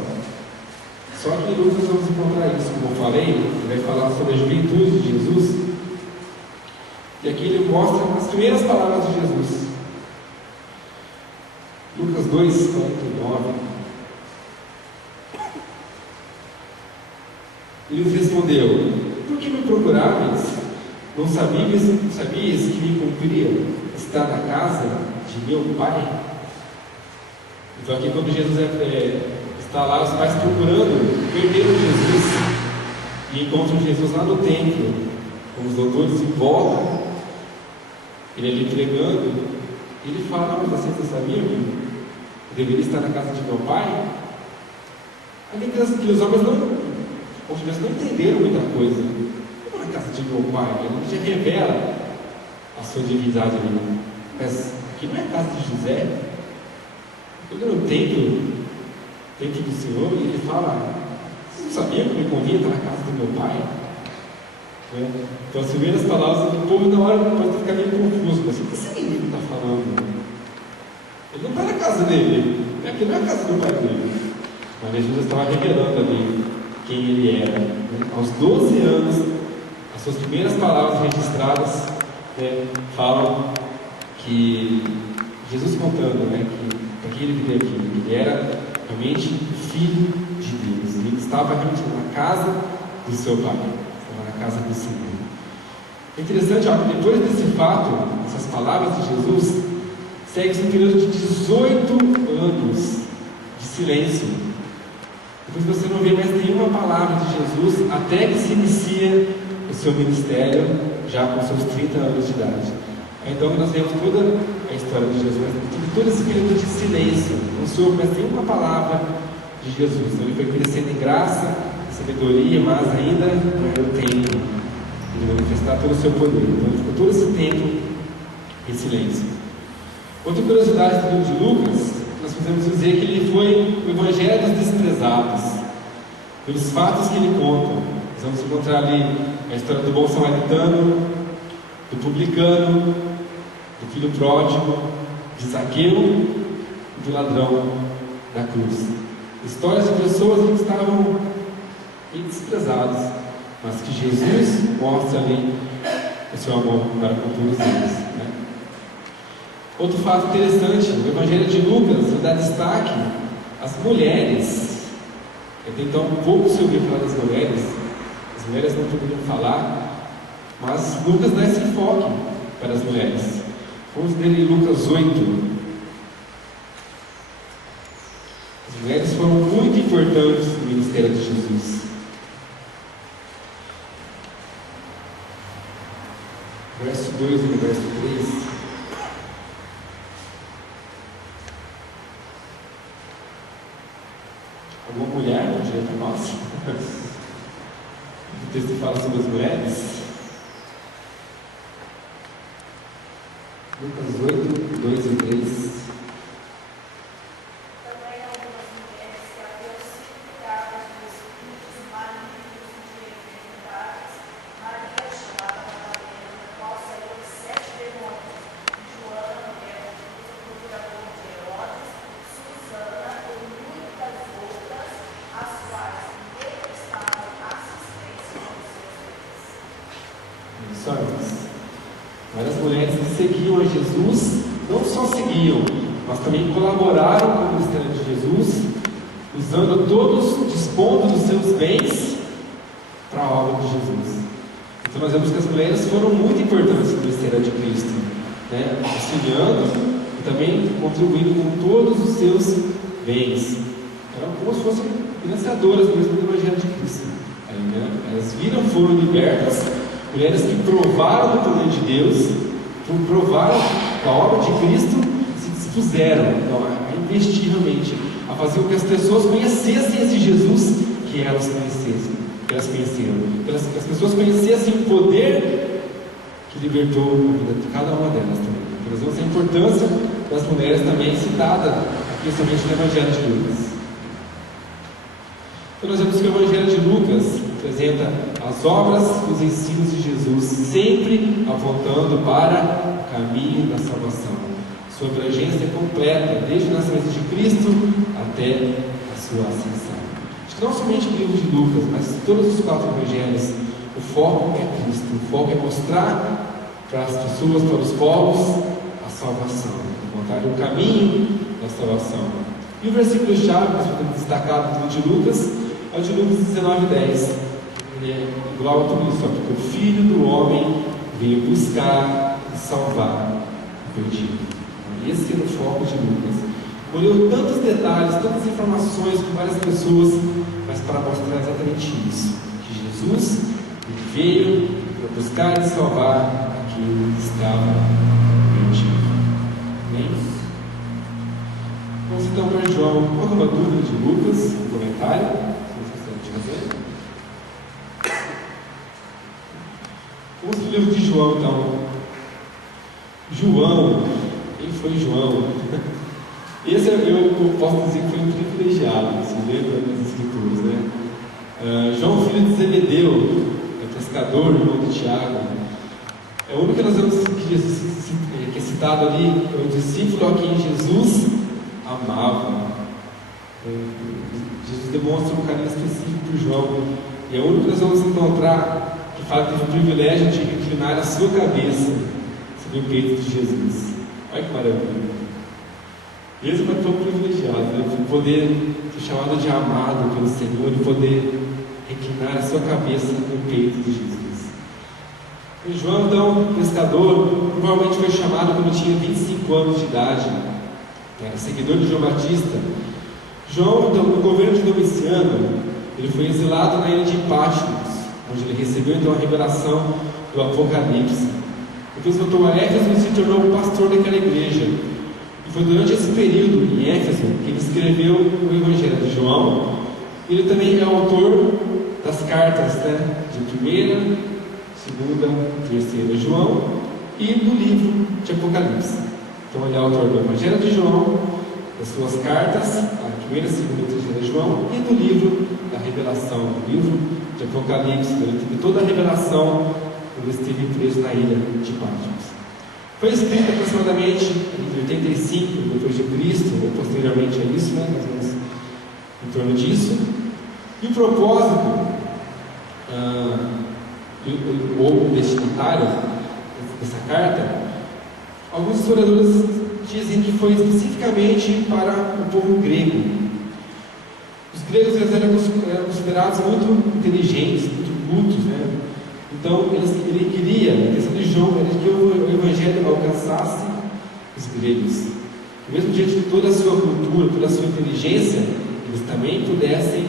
Só que em Lucas vamos encontrar isso, como eu falei, ele vai falar sobre a juventude de Jesus. E aqui ele mostra as primeiras palavras de Jesus. Lucas 2, 49. Ele lhes respondeu: por que me procuráveis? Não sabias que me cumpria estar na casa de meu pai? Então aqui quando Jesus está lá, os pais procurando, perderam Jesus e encontram Jesus lá no templo, com os doutores em volta, ele ali pregando. Ele fala: mas vocês não sabiam que eu deveria estar na casa de meu pai? Ali que os homens não entenderam muita coisa. Como na casa de meu pai? Ele já revela a sua divindade ali. Mas aqui não é a casa de José. Ele no templo do Senhor, e ele fala: vocês não sabiam que me convinha estar na casa do meu pai? Então as primeiras palavras do povo na hora pode ficar meio confuso, mas o que esse menino está falando? Ele não está na casa dele, aqui não é a casa do pai dele. Mas Jesus estava revelando ali quem ele era. Aos 12 anos, as suas primeiras palavras registradas, falam que Jesus contando, que para que ele vivia aqui, que ele era realmente filho de Deus. Ele estava realmente na casa do seu pai, estava na casa do Senhor. É interessante, que depois desse fato, essas palavras de Jesus, segue-se um período de 18 anos de silêncio. Depois você não vê mais nenhuma palavra de Jesus até que se inicia o seu ministério, já com seus 30 anos de idade. Então nós vemos toda a história de Jesus, todo esse período de silêncio, não se ouve mais nenhuma palavra de Jesus. Então ele foi crescendo em graça, em sabedoria, mas ainda não era o tempo de manifestar todo o seu poder. Então ele ficou todo esse tempo em silêncio. Outra curiosidade do livro de Lucas, nós podemos dizer que ele foi o evangelho dos desprezados, pelos fatos que ele conta. Nós vamos encontrar ali a história do bom samaritano, do publicano, do filho pródigo, de Zaqueu e do ladrão da cruz. Histórias de pessoas que estavam desprezadas, mas que Jesus mostra ali o seu amor para com todos eles. Outro fato interessante, o Evangelho de Lucas dá destaque às mulheres. Até então pouco se ouviu falar das mulheres, as mulheres não poderiam falar, mas Lucas dá esse enfoque para as mulheres. Vamos ler em Lucas 8. As mulheres foram muito importantes no ministério de Jesus. Verso 2 e verso 3. Alguma mulher podia para nós? O texto fala sobre as mulheres. Lucas 8, 2 e 3. Também algumas mulheres que haviam sido criadas dos espíritos malignos de enfermidades, Maria, chamada Madalena, da qual saíram 7 demônios, Joana, mulher do procurador de Herodes, Susana e muitas outras, as quais lhe prestavam assistência aos seus bens. Isso aí. Várias mulheres que seguiam a Jesus, não só seguiam, mas também colaboraram com o ministério de Jesus, usando todos, dispondo dos seus bens para a obra de Jesus. Então nós vemos que as mulheres foram muito importantes no ministério de Cristo, auxiliando e também contribuindo com todos os seus bens. Eram como se fossem financiadoras mesmo do Evangelho de Cristo. Elas viram, foram libertas, mulheres que provaram do poder de Deus, provaram a obra de Cristo, se dispuseram a investir realmente, a fazer com que as pessoas conhecessem esse Jesus que elas conhecessem, que elas conheceram, que as pessoas conhecessem o poder que libertou a vida de cada uma delas também. Nós vemos a importância das mulheres também citada, principalmente no Evangelho de Lucas. Então nós vemos que o Evangelho de Lucas apresenta as obras e os ensinos de Jesus, sempre apontando para o caminho da salvação. Sua abrangência completa, desde o nascimento de Cristo até a sua ascensão. Acho que não somente o livro de Lucas, mas todos os 4 evangelhos, o foco é Cristo, o foco é mostrar para as pessoas, para os povos, a salvação, mostrar o caminho da salvação. E o versículo-chave que nós podemos destacar do livro de Lucas é o de Lucas 19:10. Igual a tudo isso, porque o Filho do Homem veio buscar e salvar o perdido. Esse era o foco de Lucas. Olhou tantos detalhes, tantas informações com várias pessoas, mas para mostrar exatamente isso: que Jesus veio para buscar e salvar aquilo que estava perdido. Amém? Vamos então para João. Qual é a dúvida de Lucas? Um comentário? Se você gostaria de fazer. Vamos para o livro de João, então. João, quem foi João? Esse eu posso dizer que foi um privilegiado, se lembra das Escrituras, João, filho de Zebedeu, pescador, irmão de Tiago. É o único que nós vemos que é citado ali, é o discípulo a quem Jesus amava. Jesus demonstra um carinho específico por João, e é o único que nós vamos encontrar que fala que teve o privilégio de inclinar a sua cabeça sobre o peito de Jesus. Olha que maravilha! Mesmo para tão privilegiado, né? De poder ser chamado de amado pelo Senhor e poder reclinar a sua cabeça no peito de Jesus. E João, então, pescador, provavelmente foi chamado quando tinha 25 anos de idade, era seguidor de João Batista. João, então, no governo de Domiciano, ele foi exilado na ilha de Patmos, onde ele recebeu então a revelação do Apocalipse. Depois voltou a Éfeso e se tornou pastor daquela igreja. E foi durante esse período em Éfeso que ele escreveu o Evangelho de João. Ele também é autor das cartas, né, de 1ª, 2ª, 3ª João e do livro de Apocalipse. Então ele é autor do Evangelho de João, das suas cartas, a 1ª, 2ª e 3ª João, e do livro da Revelação, do livro de Apocalipse. Ele teve toda a revelação quando esteve preso na ilha de Patmos. Foi escrito aproximadamente em 85 depois de Cristo, ou posteriormente a isso, né? Mais ou menos em torno disso. E o propósito, ou o destinatário dessa carta, alguns historiadores dizem que foi especificamente para o povo grego. Os gregos eles eram considerados muito inteligentes, muito cultos, né? Então ele queria, a questão de João era que o Evangelho alcançasse os gregos, que mesmo diante de toda a sua cultura, toda a sua inteligência, eles também pudessem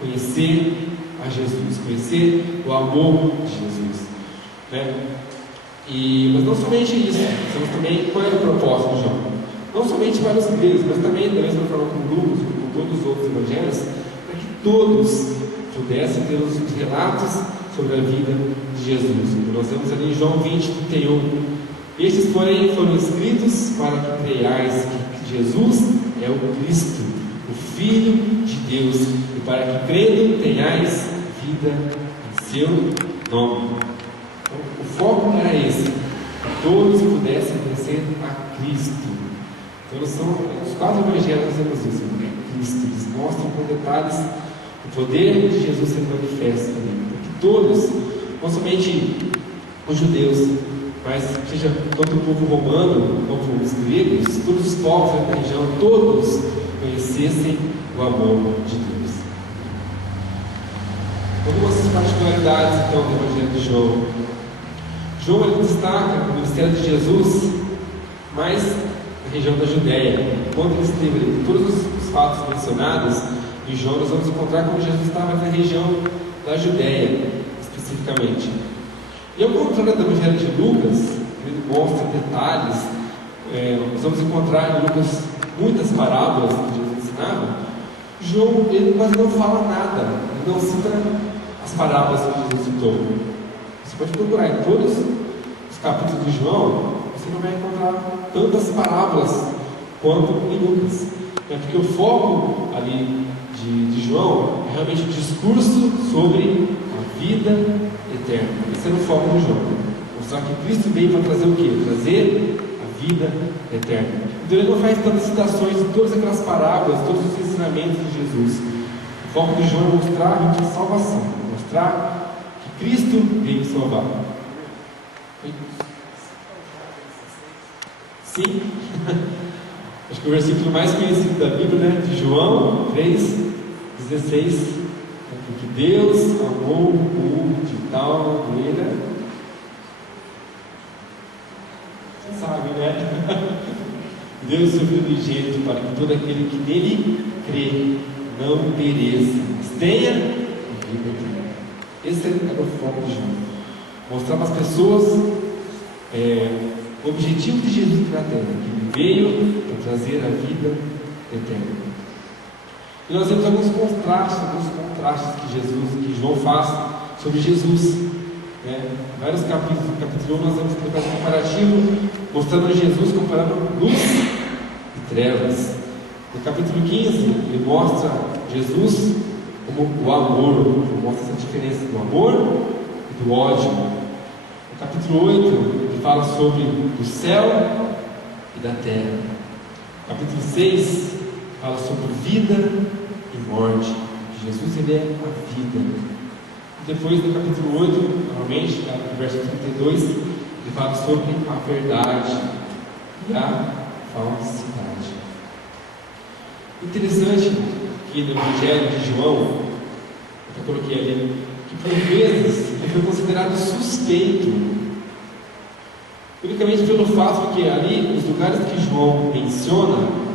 conhecer a Jesus, conhecer o amor de Jesus, né? Mas não somente isso, mas também qual era o propósito de João? Não somente para os gregos, mas também da mesma forma com Lucas, com todos os outros evangelhos, para que todos pudessem ter os relatos sobre a vida de Jesus. Nós vemos ali em João 20, 31. Estes, porém, foram escritos para que creiais que Jesus é o Cristo, o Filho de Deus, e para que crendo tenhais vida em seu nome. Então, o foco era esse, que todos pudessem conhecer a Cristo. Então, são os 4 evangelhos que nós vemos isso, né? Cristo, eles mostram com detalhes o poder de Jesus sendo manifesto ali, para que todos, não somente os judeus, mas seja tanto o povo romano como os gregos, todos os povos da região, todos conhecessem o amor de Deus. Algumas particularidades então do Evangelho de João. João ele destaca o ministério de Jesus mais na região da Judéia. Quando ele esteve ali, todos os fatos mencionados em João, nós vamos encontrar como Jesus estava na região da Judéia, especificamente. E ao contrário do Evangelho de Lucas, ele mostra detalhes, nós vamos encontrar em Lucas muitas parábolas que Jesus ensinava. João, ele quase não fala nada, ele não cita as parábolas que Jesus citou. Você pode procurar em todos os capítulos de João, você não vai encontrar tantas parábolas quanto em Lucas. Porque o foco ali de João é realmente o discurso sobre a vida eterna. Esse era o foco de João. Mostrar que Cristo veio para trazer o quê? Trazer a vida eterna. Então ele não faz tantas citações de todas aquelas parábolas, todos os ensinamentos de Jesus. O foco de João é mostrar a salvação, mostrar que Cristo veio salvar. Sim. Acho que o versículo mais conhecido da Bíblia, né? De João 3,16. Porque Deus amou o mundo de tal maneira. Você sabe, né? Deus é o unigênito para que todo aquele que nele crê não pereça, mas tenha vida eterna. Esse era o foco de João. Mostrar para as pessoas o objetivo de Jesus aqui na terra, que ele veio para trazer a vida eterna. E nós vemos alguns contrastes que João faz sobre Jesus. Vários capítulos, no capítulo 1 nós vemos um comparativo mostrando Jesus comparando luz e trevas. No capítulo 15 ele mostra Jesus como o amor, ele mostra essa diferença do amor e do ódio. No capítulo 8 ele fala sobre o céu e da terra. No capítulo 6 fala sobre vida e morte. Jesus, ele é a vida. Depois, no capítulo 8, novamente, no verso 32, ele fala sobre a verdade e a falsidade. Interessante que no Evangelho de João, eu coloquei ali, que por vezes ele foi considerado suspeito, unicamente pelo fato de que ali, os lugares que João menciona,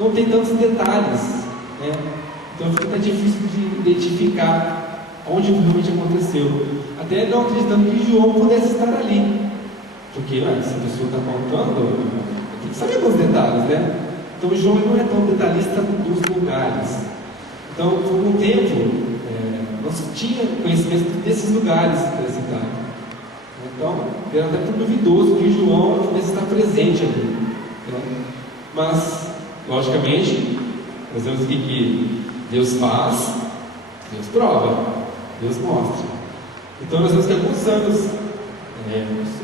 não tem tantos detalhes, né? Então fica difícil de identificar onde realmente aconteceu, até não acreditando que João pudesse estar ali, porque se a pessoa está contando, tem que saber os detalhes, né? Então João não é tão detalhista dos lugares. Então, por um tempo, não se tinha conhecimento desses lugares da cidade. Então, era até duvidoso que João pudesse estar presente ali, né? Mas, logicamente, nós vemos que Deus faz, Deus prova, Deus mostra. Então nós vemos que alguns anos,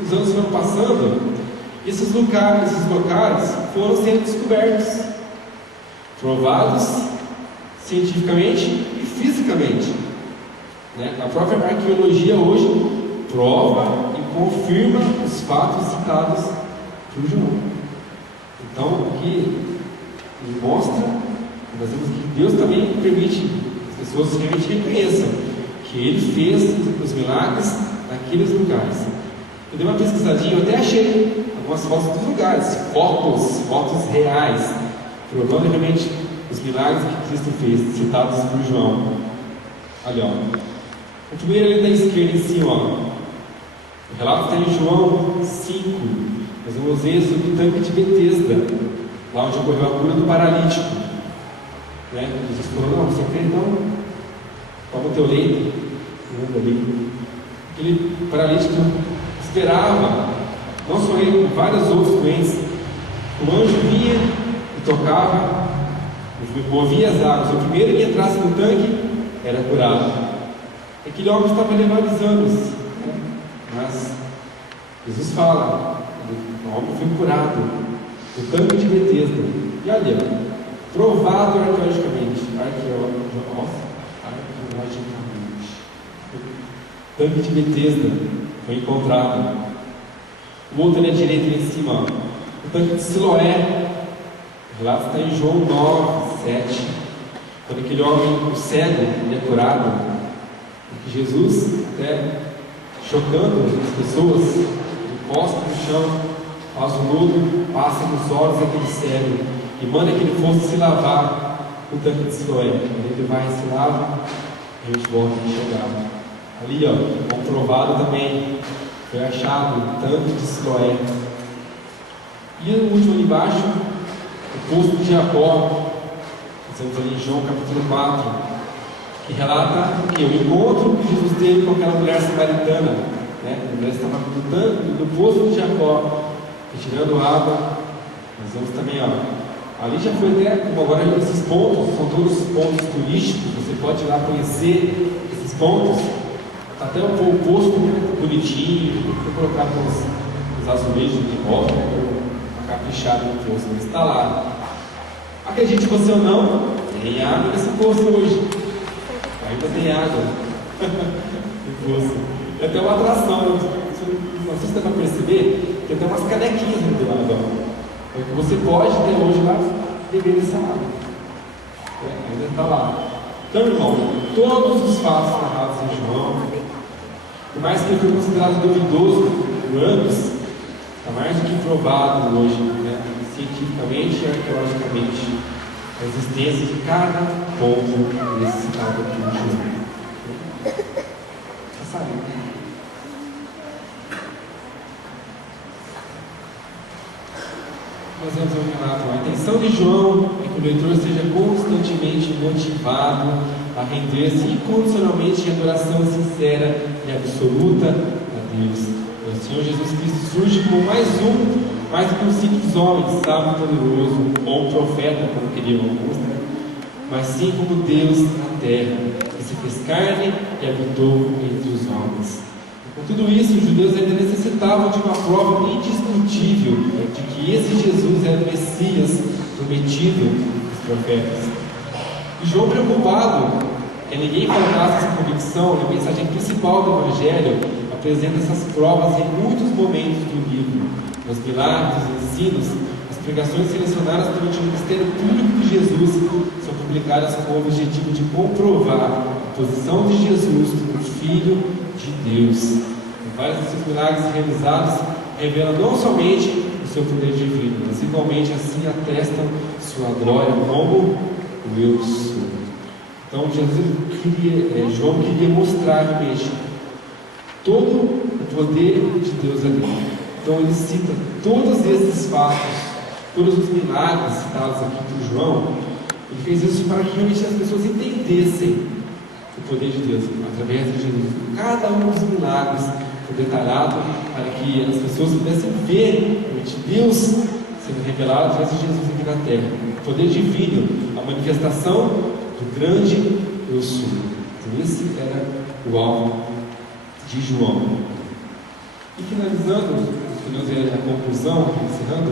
os anos foram passando, esses locais foram sendo descobertos, provados cientificamente e fisicamente, né? A própria arqueologia hoje prova e confirma os fatos citados por João. Então aqui ele mostra, nós vemos que Deus também permite que as pessoas realmente reconheçam que Ele fez os milagres naqueles lugares. Eu dei uma pesquisadinha, eu até achei algumas fotos dos lugares, fotos reais, provando realmente os milagres que Cristo fez, citados por João. Olha, o primeiro ali da esquerda em cima, o relato está em João 5. Nós vamos ver sobre o tanque de Betesda, lá onde ocorreu a cura do paralítico. Jesus falou: não, você quer então? Toma o teu leito, anda ali. Aquele paralítico esperava, não só ele, vários outros doentes. O anjo vinha e tocava, movia as águas. O primeiro que entrasse no tanque era curado. Aquele homem estava levando anos, mas Jesus fala: o homem foi curado no tanque de Betesda. E olha, provado arqueologicamente. O tanque de Betesda foi encontrado. O outro ali à direita, ali em cima, o tanque de Siloé. O relato está em João 9, 7. Quando aquele homem, o cego, ele é curado, e que Jesus, até chocando as pessoas, ele posta no chão, faz o lodo, passa nos olhos daquele cego e manda que ele fosse se lavar no tanque de Siloé. Ele vai e se lava, e a gente volta a enxergar. Ali, comprovado também, foi achado o tanque de Siloé. E o último ali embaixo, o poço de Jacó. Estamos ali em João capítulo 4, que relata o encontro que Jesus teve com aquela mulher samaritana, né? A mulher estava do poço de Jacó, retirando água. Nós vemos também, ali já foi até, como agora esses pontos, são todos pontos turísticos, você pode ir lá conhecer esses pontos. Está até o poço bonitinho, foi colocado com os azulejos de volta, caprichado no poço, mas está lá. Acredite você ou não, tem água nesse poço hoje. Ainda tem água no poço. É até uma atração, não sei se dá para perceber, tem até umas canequinhas do lado. Você pode até hoje lá beber essa água. Ainda está lá. Então, irmão, todos os fatos narrados em João, por mais que ele foi considerado duvidoso por anos, está mais do que provado hoje, cientificamente e arqueologicamente, a existência de cada ponto desse citado aqui em João. Nós vamos ao relato. A intenção de João é que o leitor seja constantemente motivado a render-se incondicionalmente em adoração sincera e absoluta a Deus. O Senhor Jesus Cristo surge como mais do que um simples homem, sábio e poderoso, ou um profeta, como queriam alguns, mas sim como Deus na terra, que se fez carne e habitou entre os homens. Com tudo isso, os judeus ainda necessitavam de uma prova indiscutível de que esse Jesus era o Messias prometido profetas. E João, preocupado que ninguém faltasse essa convicção, a mensagem principal do Evangelho apresenta essas provas em muitos momentos do livro. Os milagres, os ensinos, as pregações selecionadas durante o ministério público de Jesus são publicadas com o objetivo de comprovar a posição de Jesus como Filho de Deus. E vários desses milagres realizados revelam não somente o seu poder divino, mas igualmente assim atestam sua glória como o Eu Sou. Então João queria mostrar realmente todo o poder de Deus ali. Então ele cita todos esses fatos, todos os milagres citados aqui por João. Ele fez isso para que realmente as pessoas entendessem o poder de Deus através de Jesus. Cada um dos milagres foi detalhado para que as pessoas pudessem ver realmente Deus sendo revelado através de Jesus aqui na terra. O poder divino, a manifestação do grande Eu Sou. Então esse era o alvo de João. E finalizando a conclusão, encerrando,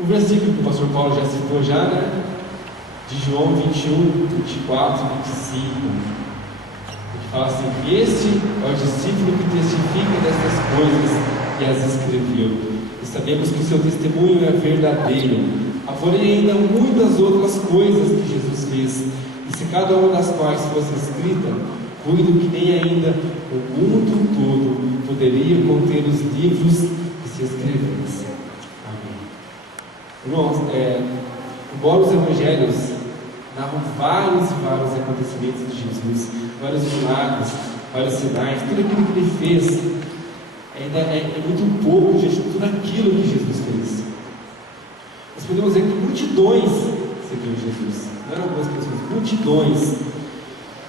o versículo que o pastor Paulo já citou de João 21, 24 e 25, que fala assim: este é o discípulo que testifica dessas coisas e as escreveu, e sabemos que o seu testemunho é verdadeiro. Há porém ainda muitas outras coisas que Jesus fez, e se cada uma das quais fosse escrita, cuido que nem ainda o mundo todo poderia conter os livros que se escrevessem. Amém. Irmãos, embora os evangelhos narram vários e vários acontecimentos de Jesus, vários milagres, vários sinais, tudo aquilo que ele fez, ainda é muito pouco de tudo aquilo que Jesus fez. Nós podemos dizer que multidões seguiam Jesus, não eram algumas pessoas, multidões.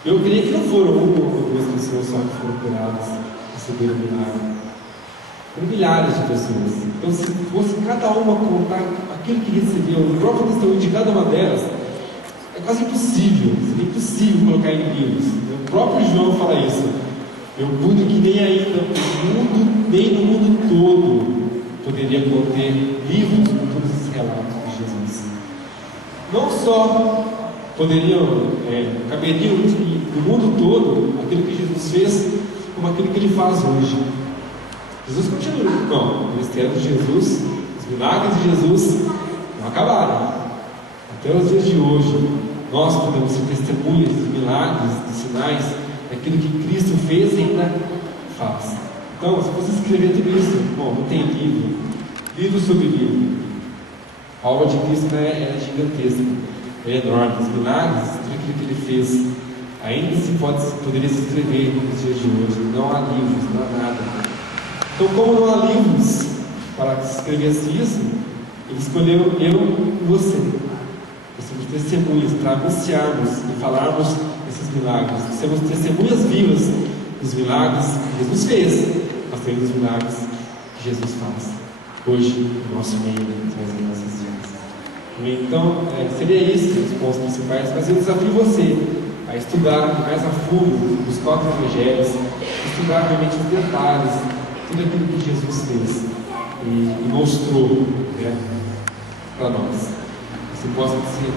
Eu creio que não foram uma ou duas pessoas só que foram curadas, receberam o milagre. Foram milhares de pessoas. Então, se fosse cada uma contar aquilo que recebeu, o próprio testemunho de cada uma delas, é quase impossível. Seria impossível colocar em livros. O próprio João fala isso. Eu cuido que nem ainda o mundo, nem no mundo todo, poderia conter livros com todos esses relatos de Jesus. Não só caberiam no mundo todo aquilo que Jesus fez, como aquilo que ele faz hoje. Jesus continua. Não, o ministério de Jesus, os milagres de Jesus não acabaram. Até os dias de hoje, nós podemos ser testemunhas dos milagres, dos sinais, daquilo que Cristo fez e ainda faz. Então, se você escrever tudo isso, não tem livro sobre livro. A obra de Cristo é gigantesca. É enorme, os milagres, tudo aquilo que ele fez, ainda se poderia se escrever nos dias de hoje. Não há livros, não há nada. Então, como não há livros para que se escrevesse isso, ele escolheu eu e você. Nós somos testemunhas para anunciarmos e falarmos desses milagres. Nós somos testemunhas vivas dos milagres que Jesus fez, mas também dos milagres que Jesus faz hoje no nosso meio, através das nossas vidas. Então, seria isso os pontos principais, mas eu desafio você a estudar mais a fundo os 4 evangelhos, estudar realmente os detalhes, tudo aquilo que Jesus fez e mostrou para nós. Você possa ser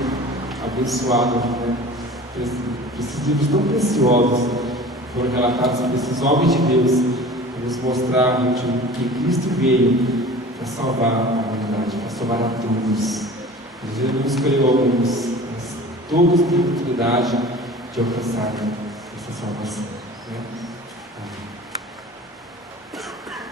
abençoado por esses livros tão preciosos que foram relatados por esses homens de Deus, para nos mostrar que Cristo veio para salvar a humanidade, para salvar a todos. Jesus não escolheu alguns, mas todos têm a oportunidade de alcançar essa salvação.